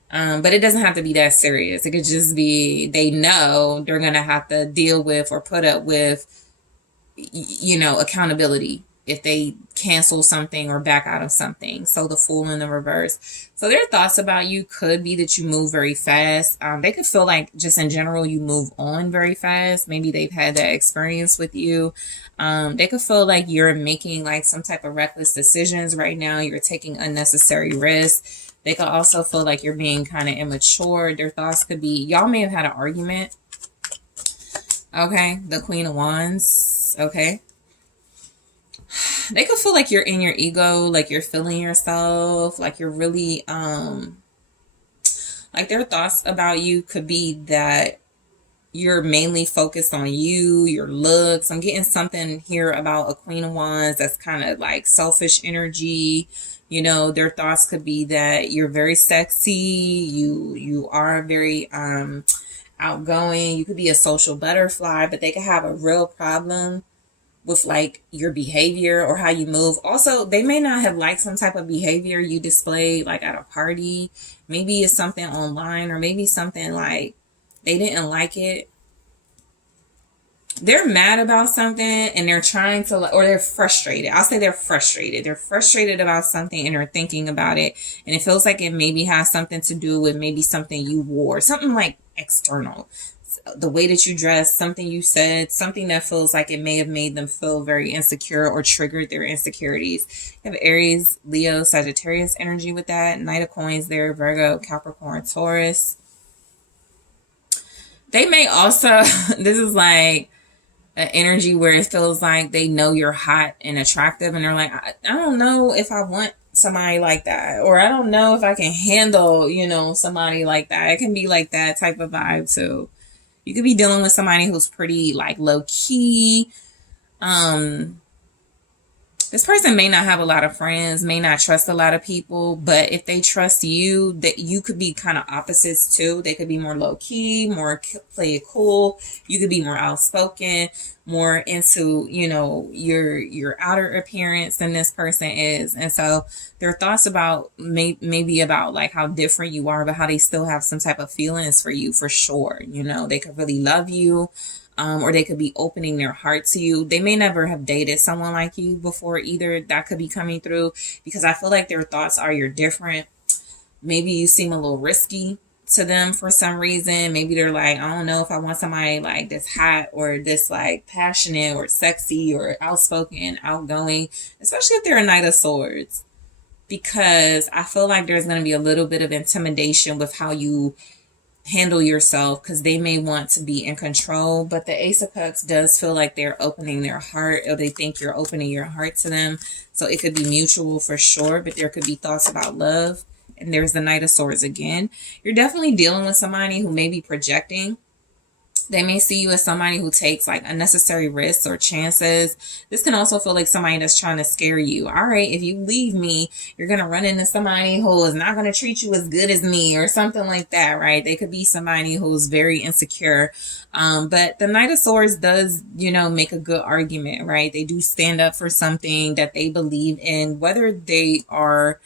But it doesn't have to be that serious. It could just be they know they're going to have to deal with or put up with, you know, accountability if they cancel something or back out of something. So the Fool in the reverse. So their thoughts about you could be that you move very fast. They could feel like just in general you move on very fast. Maybe they've had that experience with you. They could feel like you're making like some type of reckless decisions right now. You're taking unnecessary risks. They could also feel like you're being kind of immature. Their thoughts could be, y'all may have had an argument. Okay, the Queen of Wands. Okay. They could feel like you're in your ego, like you're feeling yourself, like you're really, like their thoughts about you could be that you're mainly focused on you, your looks. I'm getting something here about a Queen of Wands that's kind of like selfish energy. You know, their thoughts could be that you're very sexy. You are very, outgoing. You could be a social butterfly, but they could have a real problem with like your behavior or how you move. Also, they may not have liked some type of behavior you displayed like at a party. Maybe it's something online, or maybe something like they didn't like it. They're mad about something and they're trying to, or they're frustrated. I'll say they're frustrated. They're frustrated about something and they're thinking about it. And it feels like it maybe has something to do with maybe something you wore, something like external. The way that you dress, something you said, something that feels like it may have made them feel very insecure or triggered their insecurities. You have Aries, Leo, Sagittarius energy with that. Knight of Coins there, Virgo, Capricorn, Taurus. They may also, this is like an energy where it feels like they know you're hot and attractive, and they're like, I don't know if I want somebody like that, or I don't know if I can handle, you know, somebody like that. It can be like that type of vibe too. You could be dealing with somebody who's pretty like low key. This person may not have a lot of friends, may not trust a lot of people, but if they trust you, that you could be kind of opposites too. They could be more low key, more play it cool. You could be more outspoken, more into, you know, your outer appearance than this person is. And so their thoughts about maybe about like how different you are, but how they still have some type of feelings for you for sure. You know, they could really love you. Or they could be opening their heart to you. They may never have dated someone like you before either. That could be coming through, because I feel like their thoughts are you're different. Maybe you seem a little risky to them for some reason. Maybe they're like, I don't know if I want somebody like this hot or this like passionate or sexy or outspoken, outgoing, especially if they're a Knight of Swords. because I feel like there's going to be a little bit of intimidation with how you handle yourself, because they may want to be in control. But the Ace of Cups does feel like they're opening their heart, or they think you're opening your heart to them. So it could be mutual for sure, but there could be thoughts about love. And there's the Knight of Swords again. You're definitely dealing with somebody who may be projecting. They may see you as somebody who takes like unnecessary risks or chances. This can also feel like somebody that's trying to scare you. All right, if you leave me, you're going to run into somebody who is not going to treat you as good as me, or something like that, right? They could be somebody who's very insecure. But the Knight of Swords does, make a good argument, right? They do stand up for something that they believe in, whether they are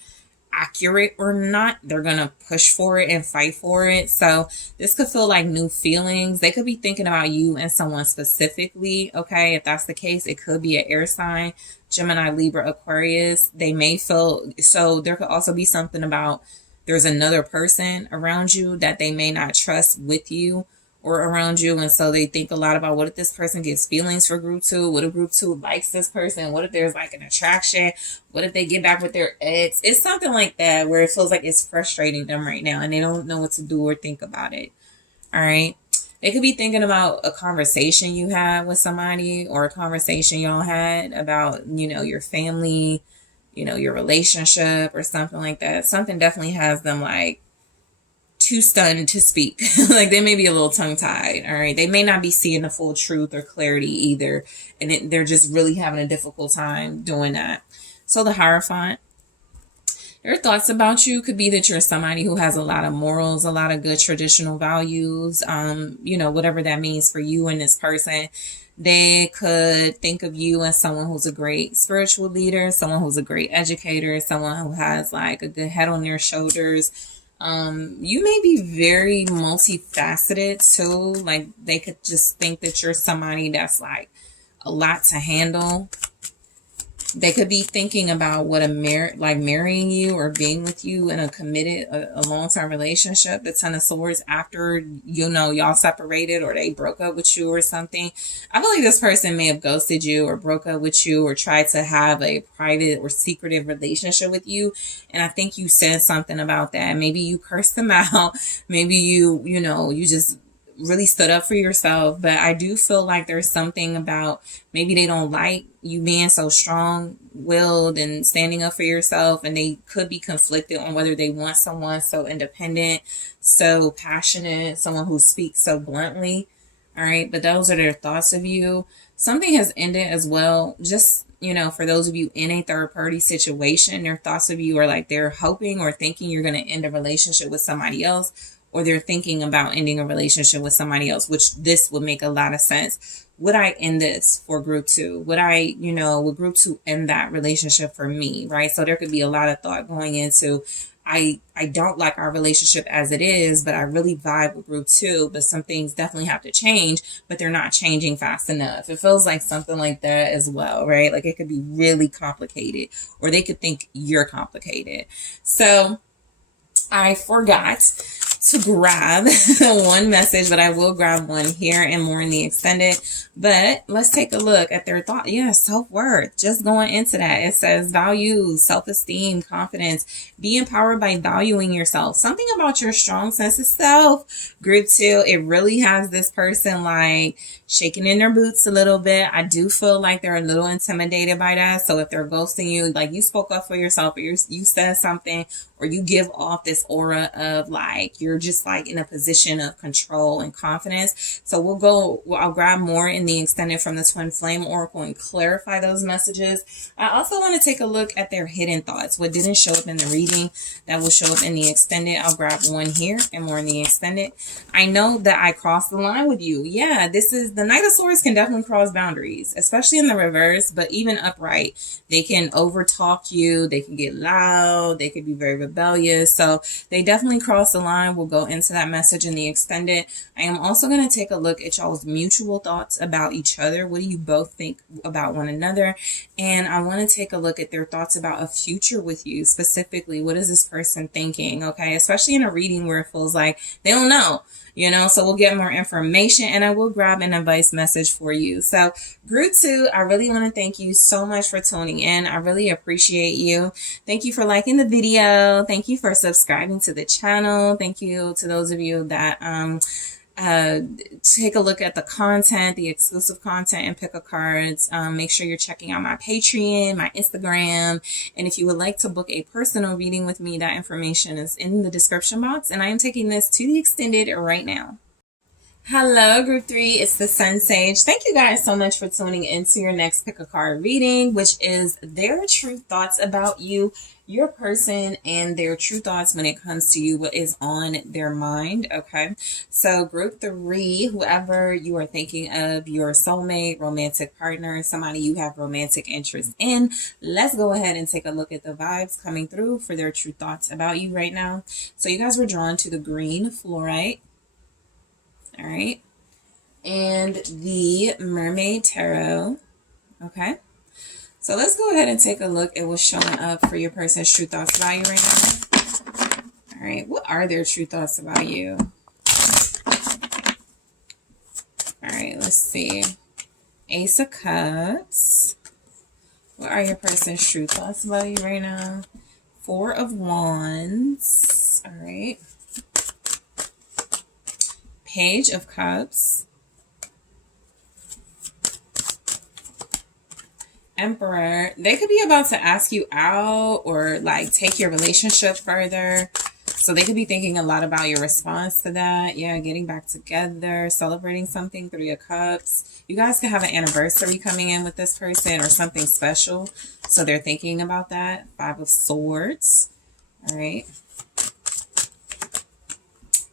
accurate or not. They're gonna push for it and fight for it. So this could feel like new feelings. They could be thinking about you and someone specifically. Okay, if that's the case, it could be an air sign, Gemini, Libra, Aquarius. They may feel, so there could also be something about there's another person around you that they may not trust with you or around you, and so they think a lot about, what if this person gets feelings for group 2? What if group 2 likes this person? What if there's like an attraction? What if they get back with their ex? It's something like that, where it feels like it's frustrating them right now and they don't know what to do or think about it. All right, they could be thinking about a conversation you had with somebody, or a conversation y'all had about, your family, your relationship, or something like that. Something definitely has them like too stunned to speak. Like they may be a little tongue-tied. All right, they may not be seeing the full truth or clarity either, and they're just really having a difficult time doing that. So the Hierophant, their thoughts about you could be that you're somebody who has a lot of morals, a lot of good traditional values, whatever that means for you and this person. They could think of you as someone who's a great spiritual leader, someone who's a great educator, someone who has like a good head on their shoulders. You may be very multifaceted too. Like they could just think that you're somebody that's like a lot to handle. They could be thinking about what marrying you or being with you in a committed, a long-term relationship. The Ten of Swords, after, y'all separated or they broke up with you or something. I feel like this person may have ghosted you or broke up with you or tried to have a private or secretive relationship with you. And I think you said something about that. Maybe you cursed them out. Maybe you just really stood up for yourself. But I do feel like there's something about, maybe they don't like you being so strong-willed and standing up for yourself, and they could be conflicted on whether they want someone so independent, so passionate, someone who speaks so bluntly. All right, but those are their thoughts of you. Something has ended as well. Just, for those of you in a third-party situation, their thoughts of you are like they're hoping or thinking you're going to end a relationship with somebody else, or they're thinking about ending a relationship with somebody else, which this would make a lot of sense. Would I end this for group 2? Would I, would group 2 end that relationship for me, right? So there could be a lot of thought going into, I don't like our relationship as it is, but I really vibe with group 2, but some things definitely have to change, but they're not changing fast enough. It feels like something like that as well, right? Like it could be really complicated, or they could think you're complicated. So I forgot to grab one message, but I will grab one here and more in the extended. But let's take a look at their thought. Yeah, self-worth. Just going into that, it says values, self-esteem, confidence. Be empowered by valuing yourself. Something about your strong sense of self. Group 2, it really has this person like shaking in their boots a little bit. I do feel like they're a little intimidated by that. So if they're ghosting you, like you spoke up for yourself, or you said something, or you give off this aura of like you're just like in a position of control and confidence. So I'll grab more in the extended from the Twin Flame Oracle and clarify those messages. I also want to take a look at their hidden thoughts. What didn't show up in the reading that will show up in the extended. I'll grab one here and more in the extended. I know that I crossed the line with you. Yeah, this is the Knight of Swords can definitely cross boundaries, especially in the reverse, but even upright. They can overtalk you. They can get loud. They could be very rebellious. So they definitely cross the line We'll go into that message in the extended. I am also going to take a look at y'all's mutual thoughts about each other. What do you both think about one another? And I want to take a look at their thoughts about a future with you. Specifically, what is this person thinking? Okay, especially in a reading where it feels like they don't know. So we'll get more information, and I will grab an advice message for you. So group 2, I really want to thank you so much for tuning in. I really appreciate you. Thank you for liking the video. Thank you for subscribing to the channel. Thank you to those of you that take a look at the content, the exclusive content, and pick a cards. Make sure you're checking out my Patreon, my Instagram, and if you would like to book a personal reading with me, that information is in the description box, and I am taking this to the extended right now. Hello, group 3. It's the SunSage. Thank you guys so much for tuning into your next pick a card reading, which is their true thoughts about you, your person, and their true thoughts when it comes to you, what is on their mind. Okay, so group 3, whoever you are thinking of, your soulmate, romantic partner, somebody you have romantic interest in, let's go ahead and take a look at the vibes coming through for their true thoughts about you right now. So you guys were drawn to the green fluorite. All right, and the Mermaid Tarot. Okay, so let's go ahead and take a look at what's showing up for your person's true thoughts about you right now. All right, what are their true thoughts about you? All right, let's see. Ace of Cups. What are your person's true thoughts about you right now? Four of Wands. All right. Page of Cups, Emperor. They could be about to ask you out or like take your relationship further. So they could be thinking a lot about your response to that. Yeah, getting back together, celebrating something. 3 of Cups. You guys could have an anniversary coming in with this person or something special. So they're thinking about that. 5 of Swords. All right.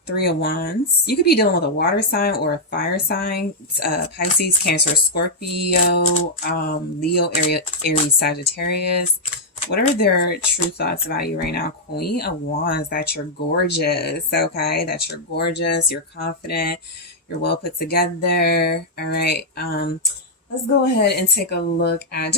3 of Wands. You could be dealing with a water sign or a fire sign. Pisces, Cancer, Scorpio, Leo, Aries, Sagittarius. What are their true thoughts about you right now? Queen of Wands. That you're gorgeous. Okay. That you're gorgeous. You're confident. You're well put together. All right. Let's go ahead and take a look at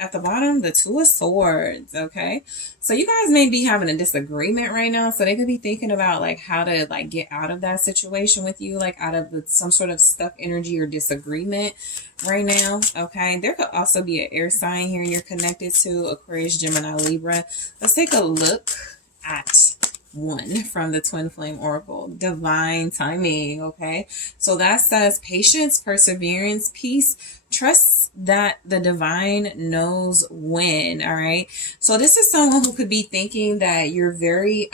at the bottom, the 2 of Swords. Okay, so you guys may be having a disagreement right now, so they could be thinking about like how to like get out of that situation with you, like out of some sort of stuck energy or disagreement right now. Okay, there could also be an air sign here you're connected to, Aquarius, Gemini, Libra. Let's take a look at one from the Twin Flame Oracle. Divine timing. Okay, so that says patience, perseverance, peace. Trust that the divine knows when. All right, so this is someone who could be thinking that you're very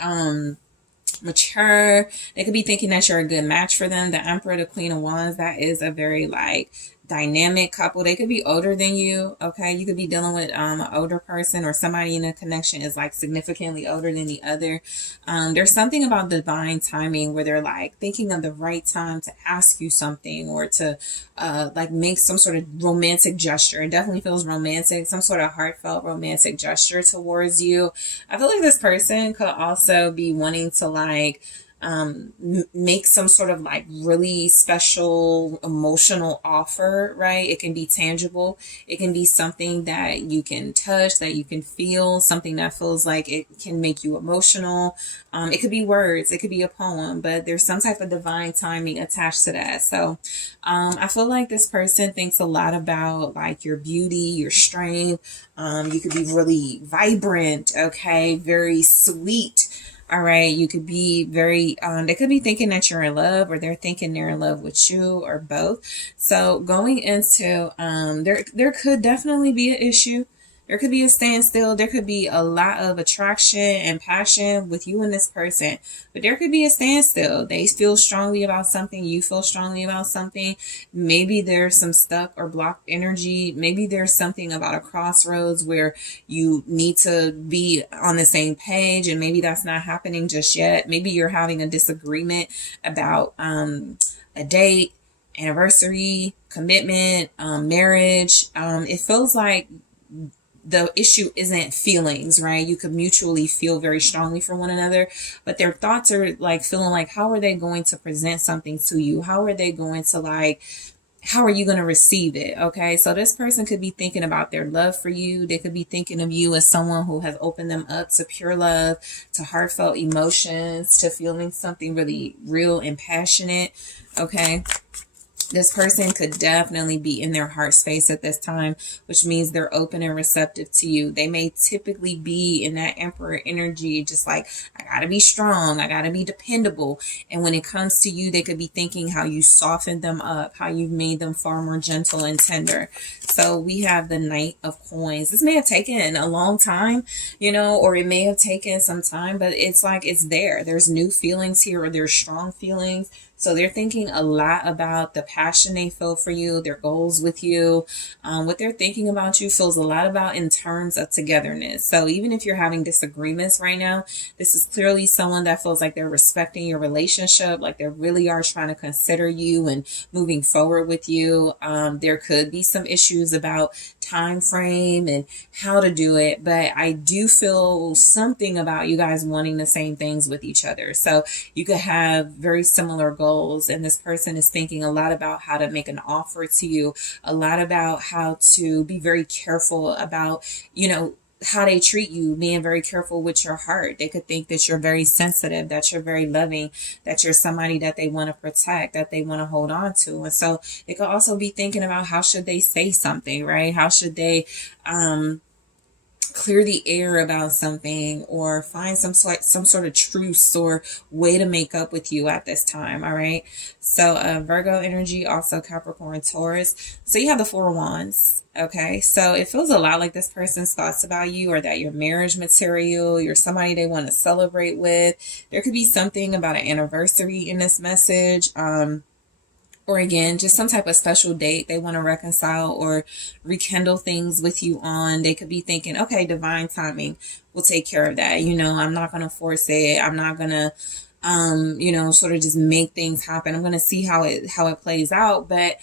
mature. They could be thinking that you're a good match for them. The Emperor, the Queen of Wands, that is a very like dynamic couple. They could be older than you. Okay, you could be dealing with an older person, or somebody in a connection is like significantly older than the other. There's something about divine timing where they're like thinking of the right time to ask you something, or to like make some sort of romantic gesture. It definitely feels romantic, some sort of heartfelt romantic gesture towards you. I feel like this person could also be wanting to like make some sort of like really special emotional offer, right? It can be tangible. It can be something that you can touch, that you can feel, something that feels like it can make you emotional. It could be words, it could be a poem, but there's some type of divine timing attached to that. So I feel like this person thinks a lot about like your beauty, your strength. You could be really vibrant, okay, very sweet. All right, you could be very, they could be thinking that you're in love, or they're thinking they're in love with you, or both. So going into, there could definitely be an issue. There could be a standstill. There could be a lot of attraction and passion with you and this person, but there could be a standstill. They feel strongly about something. You feel strongly about something. Maybe there's some stuck or blocked energy. Maybe there's something about a crossroads where you need to be on the same page, and maybe that's not happening just yet. Maybe you're having a disagreement about a date, anniversary, commitment, marriage. It feels like the issue isn't feelings, right? You could mutually feel very strongly for one another, but their thoughts are like feeling like, how are they going to present something to you? How are they going to like, how are you going to receive it? Okay. So this person could be thinking about their love for you. They could be thinking of you as someone who has opened them up to pure love, to heartfelt emotions, to feeling something really real and passionate. Okay. This person could definitely be in their heart space at this time, which means they're open and receptive to you. They may typically be in that emperor energy, just like, I gotta be strong, I gotta be dependable. And when it comes to you, they could be thinking how you softened them up, how you've made them far more gentle and tender. So we have the Knight of Coins. This may have taken a long time, you know, or it may have taken some time, but it's like it's there. There's new feelings here, or there's strong feelings. So they're thinking a lot about the passion they feel for you, their goals with you. What they're thinking about you feels a lot about in terms of togetherness. So even if you're having disagreements right now, this is clearly someone that feels like they're respecting your relationship, like they really are trying to consider you and moving forward with you. There could be some issues about time frame and how to do it, but I do feel something about you guys wanting the same things with each other. So you could have very similar goals, and this person is thinking a lot about how to make an offer to you, a lot about how to be very careful about, you know, how they treat you, being very careful with your heart. They could think that you're very sensitive, that you're very loving, that you're somebody that they want to protect, that they want to hold on to. And so they could also be thinking about how should they say something, right? How should they clear the air about something, or find some sort of truce or way to make up with you at this time. All right. So Virgo energy, also Capricorn, Taurus. So you have the Four of Wands. Okay. So it feels a lot like this person's thoughts about you, or that you're marriage material, you're somebody they want to celebrate with. There could be something about an anniversary in this message. Or again, just some type of special date they want to reconcile or rekindle things with you on. They could be thinking, okay, divine timing will take care of that. You know, I'm not going to force it. I'm not going to, you know, sort of just make things happen. I'm going to see how it plays out. But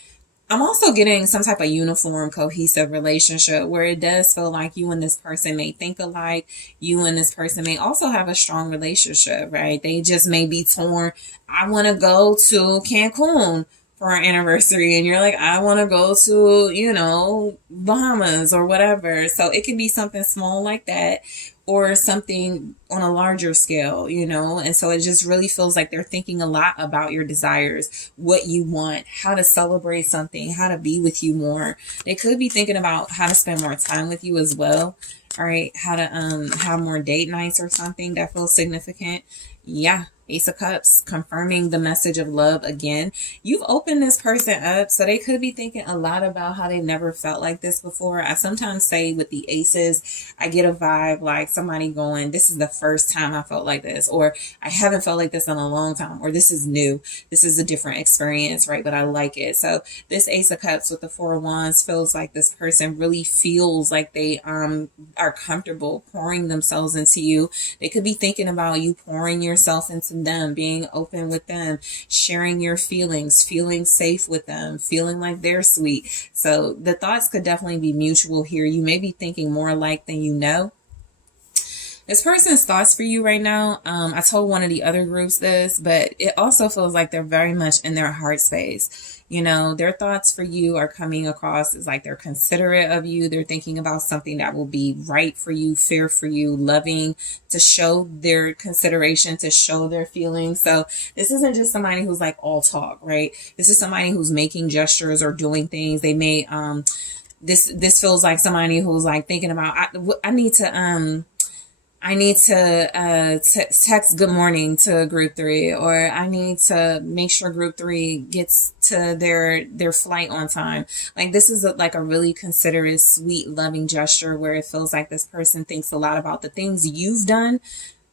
I'm also getting some type of uniform, cohesive relationship where it does feel like you and this person may think alike. You and this person may also have a strong relationship, right? They just may be torn. I want to go to Cancun for our anniversary, and you're like, I want to go to, you know, Bahamas or whatever. So it can be something small like that, or something on a larger scale, you know. And so it just really feels like they're thinking a lot about your desires, what you want, how to celebrate something, how to be with you more. They could be thinking about how to spend more time with you as well. All right, how to have more date nights or something that feels significant. Yeah, Ace of Cups, confirming the message of love again. You've opened this person up, so they could be thinking a lot about how they never felt like this before. I sometimes say with the aces, I get a vibe like somebody going, this is the first time I felt like this, or I haven't felt like this in a long time, or this is new. This is a different experience, right? But I like it. So this Ace of Cups with the Four of Wands feels like this person really feels like they are comfortable pouring themselves into you. They could be thinking about you pouring yourself into them, being open with them, sharing your feelings, feeling safe with them, feeling like they're sweet. So the thoughts could definitely be mutual here. You may be thinking more alike than you know. This person's thoughts for you right now, I told one of the other groups this, but it also feels like they're very much in their heart space. You know, their thoughts for you are coming across as like they're considerate of you. They're thinking about something that will be right for you, fair for you, loving, to show their consideration, to show their feelings. So this isn't just somebody who's like all talk, right? This is somebody who's making gestures or doing things. They may, this feels like somebody who's like thinking about, I need to text good morning to group 3, or I need to make sure group 3 gets to their flight on time. Like this is like a really considerate, sweet, loving gesture where it feels like this person thinks a lot about the things you've done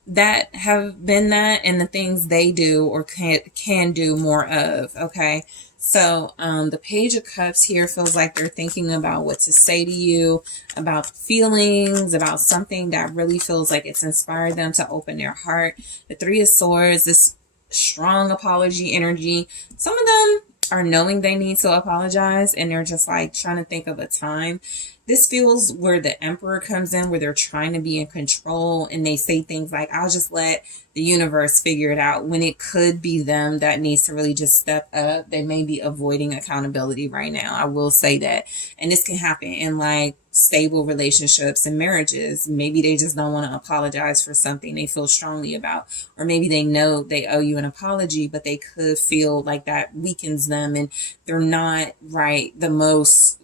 that have been that, and the things they do or can do more of. Okay. So the Page of Cups here feels like they're thinking about what to say to you, about feelings, about something that really feels like it's inspired them to open their heart. The Three of Swords, this strong apology energy. Some of them are knowing they need to apologize, and they're just like trying to think of a time. This feels where the Emperor comes in, where they're trying to be in control, and they say things like, I'll just let the universe figure it out, when it could be them that needs to really just step up. They may be avoiding accountability right now. I will say that. And this can happen in like stable relationships and marriages. Maybe they just don't want to apologize for something they feel strongly about, or maybe they know they owe you an apology, but they could feel like that weakens them, and they're not the most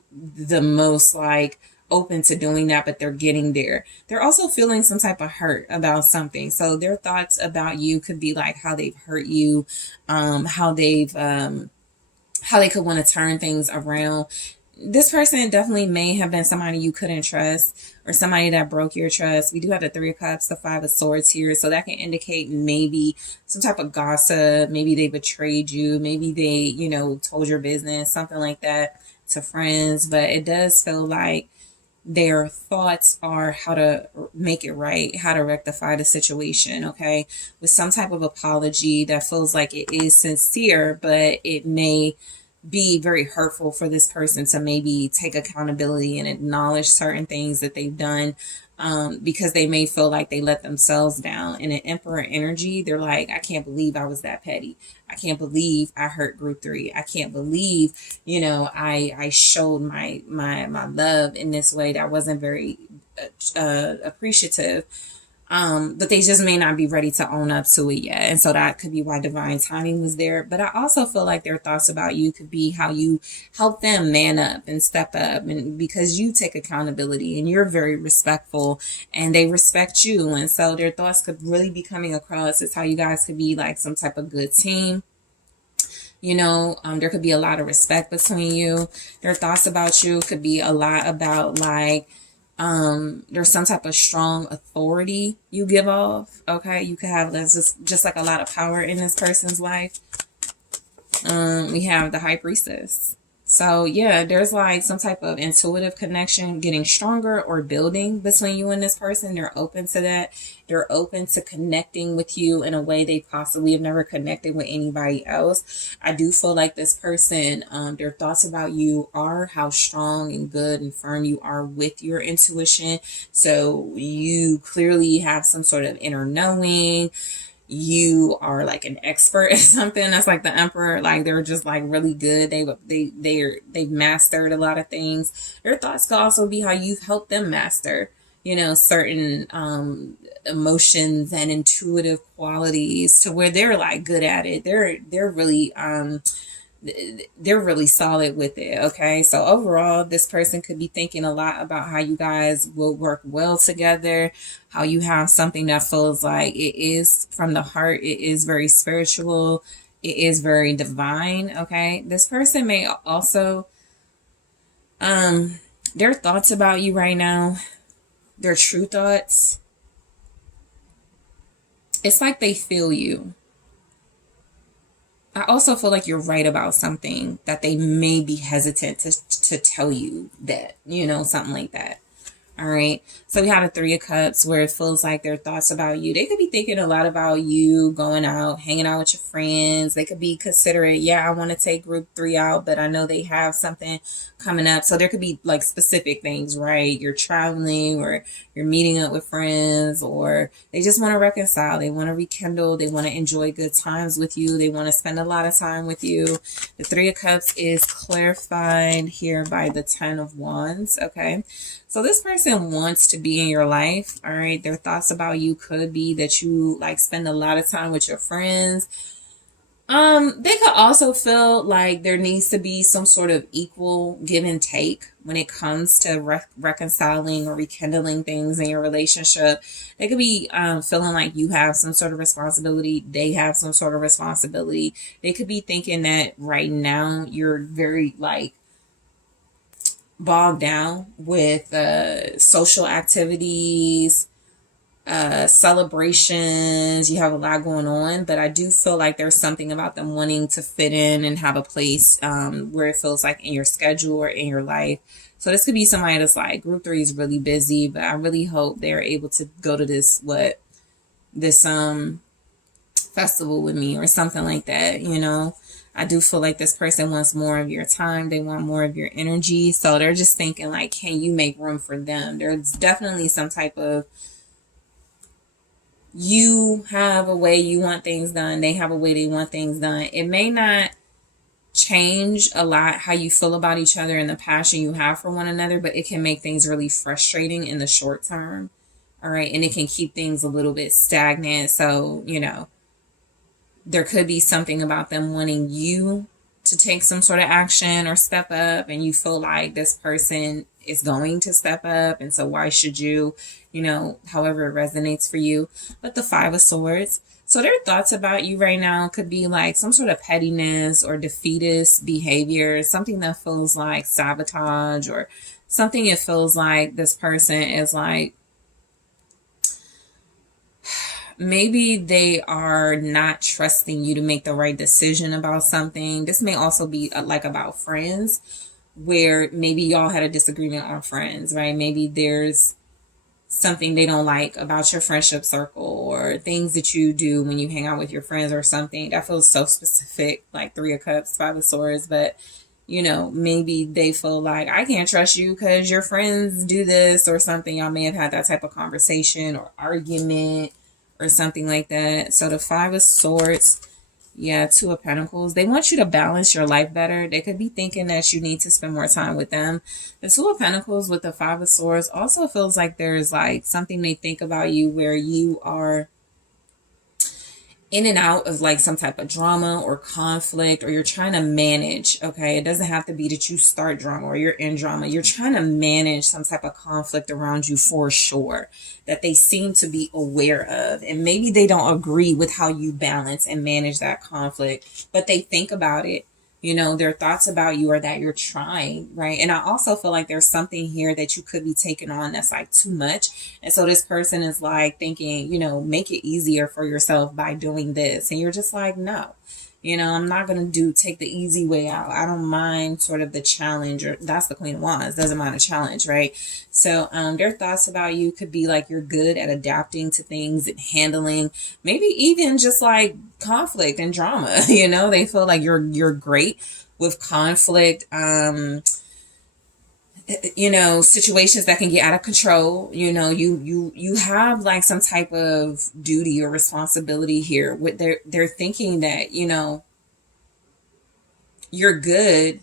like open to doing that, but they're getting there. They're also feeling some type of hurt about something. So their thoughts about you could be like how they've hurt you, how they could want to turn things around. This person definitely may have been somebody you couldn't trust, or somebody that broke your trust. We do have the Three of Cups, the Five of Swords here. So that can indicate maybe some type of gossip. Maybe they betrayed you. Maybe they, told your business, something like that to friends. But it does feel like their thoughts are how to make it right, how to rectify the situation, okay? With some type of apology that feels like it is sincere, but it may be very hurtful for this person to maybe take accountability and acknowledge certain things that they've done, because they may feel like they let themselves down. In an Emperor energy, they're like, I can't believe I was that petty. I can't believe I hurt group 3. I can't believe, I showed my love in this way that wasn't very appreciative. But they just may not be ready to own up to it yet. And so that could be why divine timing was there. But I also feel like their thoughts about you could be how you help them man up and step up. And because you take accountability and you're very respectful and they respect you. And so their thoughts could really be coming across as how you guys could be like some type of good team. There could be a lot of respect between you. Their thoughts about you could be a lot about like, there's some type of strong authority you give off. Okay. You could have just like a lot of power in this person's life. We have the High Priestess. So yeah, there's like some type of intuitive connection getting stronger or building between you and this person. They're open to that. They're open to connecting with you in a way they possibly have never connected with anybody else. I do feel like this person, their thoughts about you are how strong and good and firm you are with your intuition. So you clearly have some sort of inner knowing. You are like an expert at something. That's like the Emperor. Like they're just like really good. They've mastered a lot of things. Their thoughts could also be how you've helped them master, certain emotions and intuitive qualities to where they're like good at it. They're really solid with it. Okay. So overall, this person could be thinking a lot about how you guys will work well together, how you have something that feels like it is from the heart. It is very spiritual. It is very divine. Okay. This person may also, their thoughts about you right now, their true thoughts, it's like they feel you. I also feel like you're right about something that they may be hesitant to tell you that, something like that. All right. So we have a Three of Cups where it feels like their thoughts about you. They could be thinking a lot about you, going out, hanging out with your friends. They could be considerate. Yeah, I want to take group 3 out, but I know they have something coming up. So there could be like specific things, right? You're traveling or you're meeting up with friends, or they just want to reconcile. They want to rekindle. They want to enjoy good times with you. They want to spend a lot of time with you. The Three of Cups is clarified here by the Ten of Wands. Okay. So this person wants to be in your life. All right. Their thoughts about you could be that you like spend a lot of time with your friends. They could also feel like there needs to be some sort of equal give and take when it comes to reconciling or rekindling things in your relationship. They could be feeling like you have some sort of responsibility. They have some sort of responsibility. They could be thinking that right now you're very like bogged down with social activities, celebrations. You have a lot going on, but I do feel like there's something about them wanting to fit in and have a place where it feels like in your schedule or in your life. So this could be somebody that's like group 3 is really busy, but I really hope they're able to go to this festival with me or something like that, you know. I do feel like this person wants more of your time. They want more of your energy. So they're just thinking like, can you make room for them? There's definitely some type of, you have a way you want things done. They have a way they want things done. It may not change a lot how you feel about each other and the passion you have for one another, but it can make things really frustrating in the short term. All right. And it can keep things a little bit stagnant. So, you know, there could be something about them wanting you to take some sort of action or step up, and you feel like this person is going to step up, and so why should you, you know, however it resonates for you. But the Five of Swords, so their thoughts about you right now could be like some sort of pettiness or defeatist behavior, something that feels like sabotage, or something it feels like this person is like, maybe they are not trusting you to make the right decision about something. This may also be like about friends, where maybe y'all had a disagreement on friends, right? Maybe there's something they don't like about your friendship circle, or things that you do when you hang out with your friends or something. That feels so specific, like Three of Cups, Five of Swords. But, you know, maybe they feel like, I can't trust you because your friends do this or something. Y'all may have had that type of conversation or argument or something like that. So the Five of Swords, yeah, Two of Pentacles. They want you to balance your life better. They could be thinking that you need to spend more time with them. The Two of Pentacles with the Five of Swords also feels like there's like something they think about you where you are in and out of like some type of drama or conflict, or you're trying to manage. Okay, it doesn't have to be that you start drama or you're in drama. You're trying to manage some type of conflict around you, for sure, that they seem to be aware of, and maybe they don't agree with how you balance and manage that conflict, but they think about it. You know, their thoughts about you are that you're trying, right? And I also feel like there's something here that you could be taking on that's like too much. And so this person is like thinking, you know, make it easier for yourself by doing this. And you're just like, no, you know, I'm not going to take the easy way out. I don't mind sort of the challenge, or that's the Queen of Wands, doesn't mind a challenge, right? So their thoughts about you could be like, you're good at adapting to things and handling, maybe even just like conflict and drama. You know, they feel like you're great with conflict, you know, situations that can get out of control. You know, you have like some type of duty or responsibility here. With they're thinking that, you know, you're good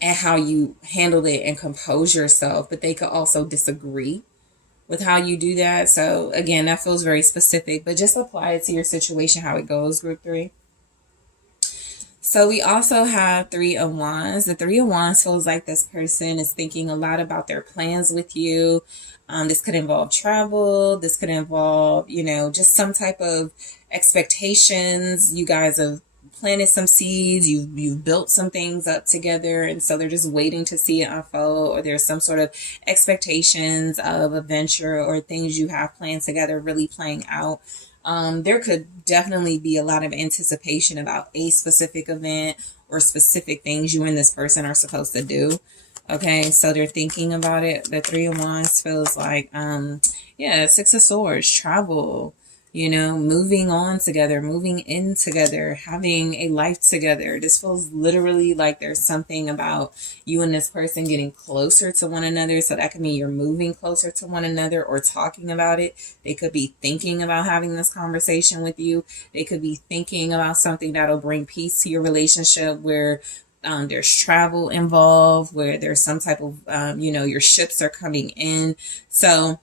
at how you handle it and compose yourself, but they could also disagree with how you do that. So again, that feels very specific, but just apply it to your situation, how it goes, group 3. So we also have Three of Wands. The Three of Wands feels like this person is thinking a lot about their plans with you. This could involve travel. This could involve, you know, just some type of expectations. You guys have planted some seeds. You've built some things up together, and so they're just waiting to see it unfold, or there's some sort of expectations of adventure or things you have planned together really playing out. There could definitely be a lot of anticipation about a specific event or specific things you and this person are supposed to do. Okay, so they're thinking about it. The Three of Wands feels like, yeah, Six of Swords, travel, you know, moving on together, moving in together, having a life together. This feels literally like there's something about you and this person getting closer to one another. So that could mean you're moving closer to one another or talking about it. They could be thinking about having this conversation with you. They could be thinking about something that'll bring peace to your relationship, where there's travel involved, where there's some type of, you know, your ships are coming in. So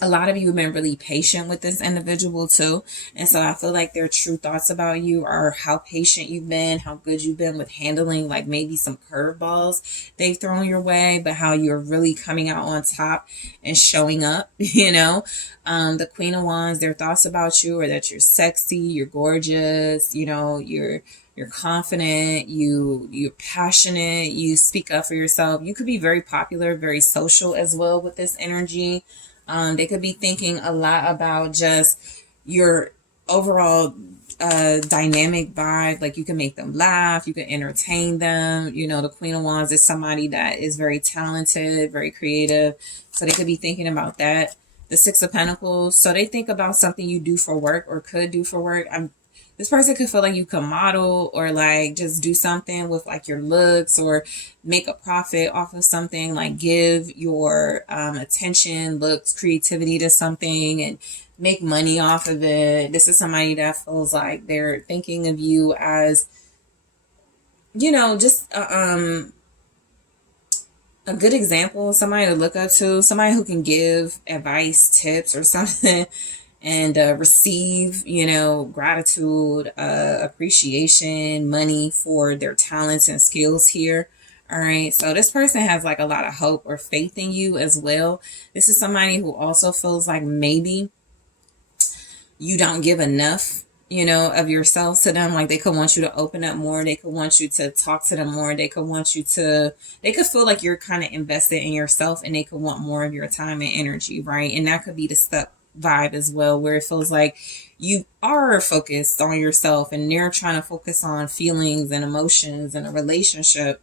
a lot of you have been really patient with this individual too. And so I feel like their true thoughts about you are how patient you've been, how good you've been with handling like maybe some curveballs they've thrown your way, but how you're really coming out on top and showing up, you know. The Queen of Wands, their thoughts about you are that you're sexy, you're gorgeous, you know, you're confident, you're passionate, you speak up for yourself. You could be very popular, very social as well with this energy. They could be thinking a lot about just your overall dynamic vibe. Like you can make them laugh, you can entertain them. You know, the Queen of Wands is somebody that is very talented, very creative. So they could be thinking about that. the Six of Pentacles. So they think about something you do for work or could do for work. This person could feel like you can model or like just do something with like your looks or make a profit off of something, like give your attention, looks, creativity to something and make money off of it. This is somebody that feels like they're thinking of you as, you know, just a good example, somebody to look up to, somebody who can give advice, tips or something and receive, you know, gratitude, appreciation, money for their talents and skills here. All right. So this person has like a lot of hope or faith in you as well. This is somebody who also feels like maybe you don't give enough, you know, of yourself to them. Like they could want you to open up more. They could want you to talk to them more. They could want you to, they could feel like you're kind of invested in yourself and they could want more of your time and energy, right? And that could be the stuck vibe as well, where it feels like you are focused on yourself and they're trying to focus on feelings and emotions and a relationship.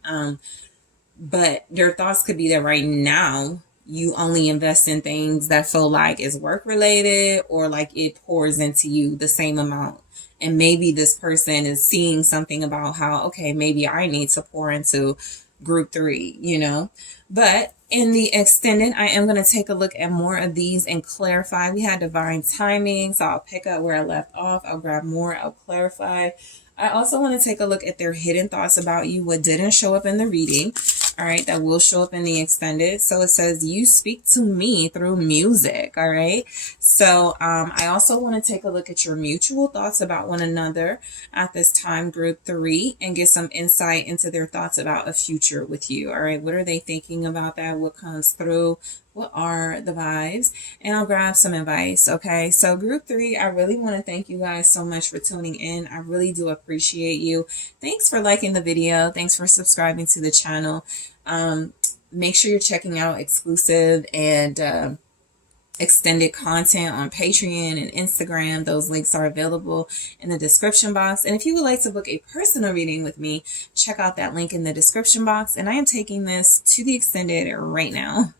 But their thoughts could be that right now you only invest in things that feel like is work related or like it pours into you the same amount. And maybe this person is seeing something about how, okay, maybe I need to pour into group 3, you know. But in the extended, I am going to take a look at more of these and clarify. We had divine timing, so I'll pick up where I left off. I'll grab more, I'll clarify. I also want to take a look at their hidden thoughts about you, what didn't show up in the reading. All right, that will show up in the extended. So it says, you speak to me through music. All right. So I also want to take a look at your mutual thoughts about one another at this time, group 3, and get some insight into their thoughts about a future with you. All right. What are they thinking about that? What comes through? What are the vibes? And I'll grab some advice. Okay. So group 3, I really want to thank you guys so much for tuning in. I really do appreciate you. Thanks for liking the video. Thanks for subscribing to the channel. Make sure you're checking out exclusive and extended content on Patreon and Instagram. Those links are available in the description box. And if you would like to book a personal reading with me, check out that link in the description box. And I am taking this to the extended right now.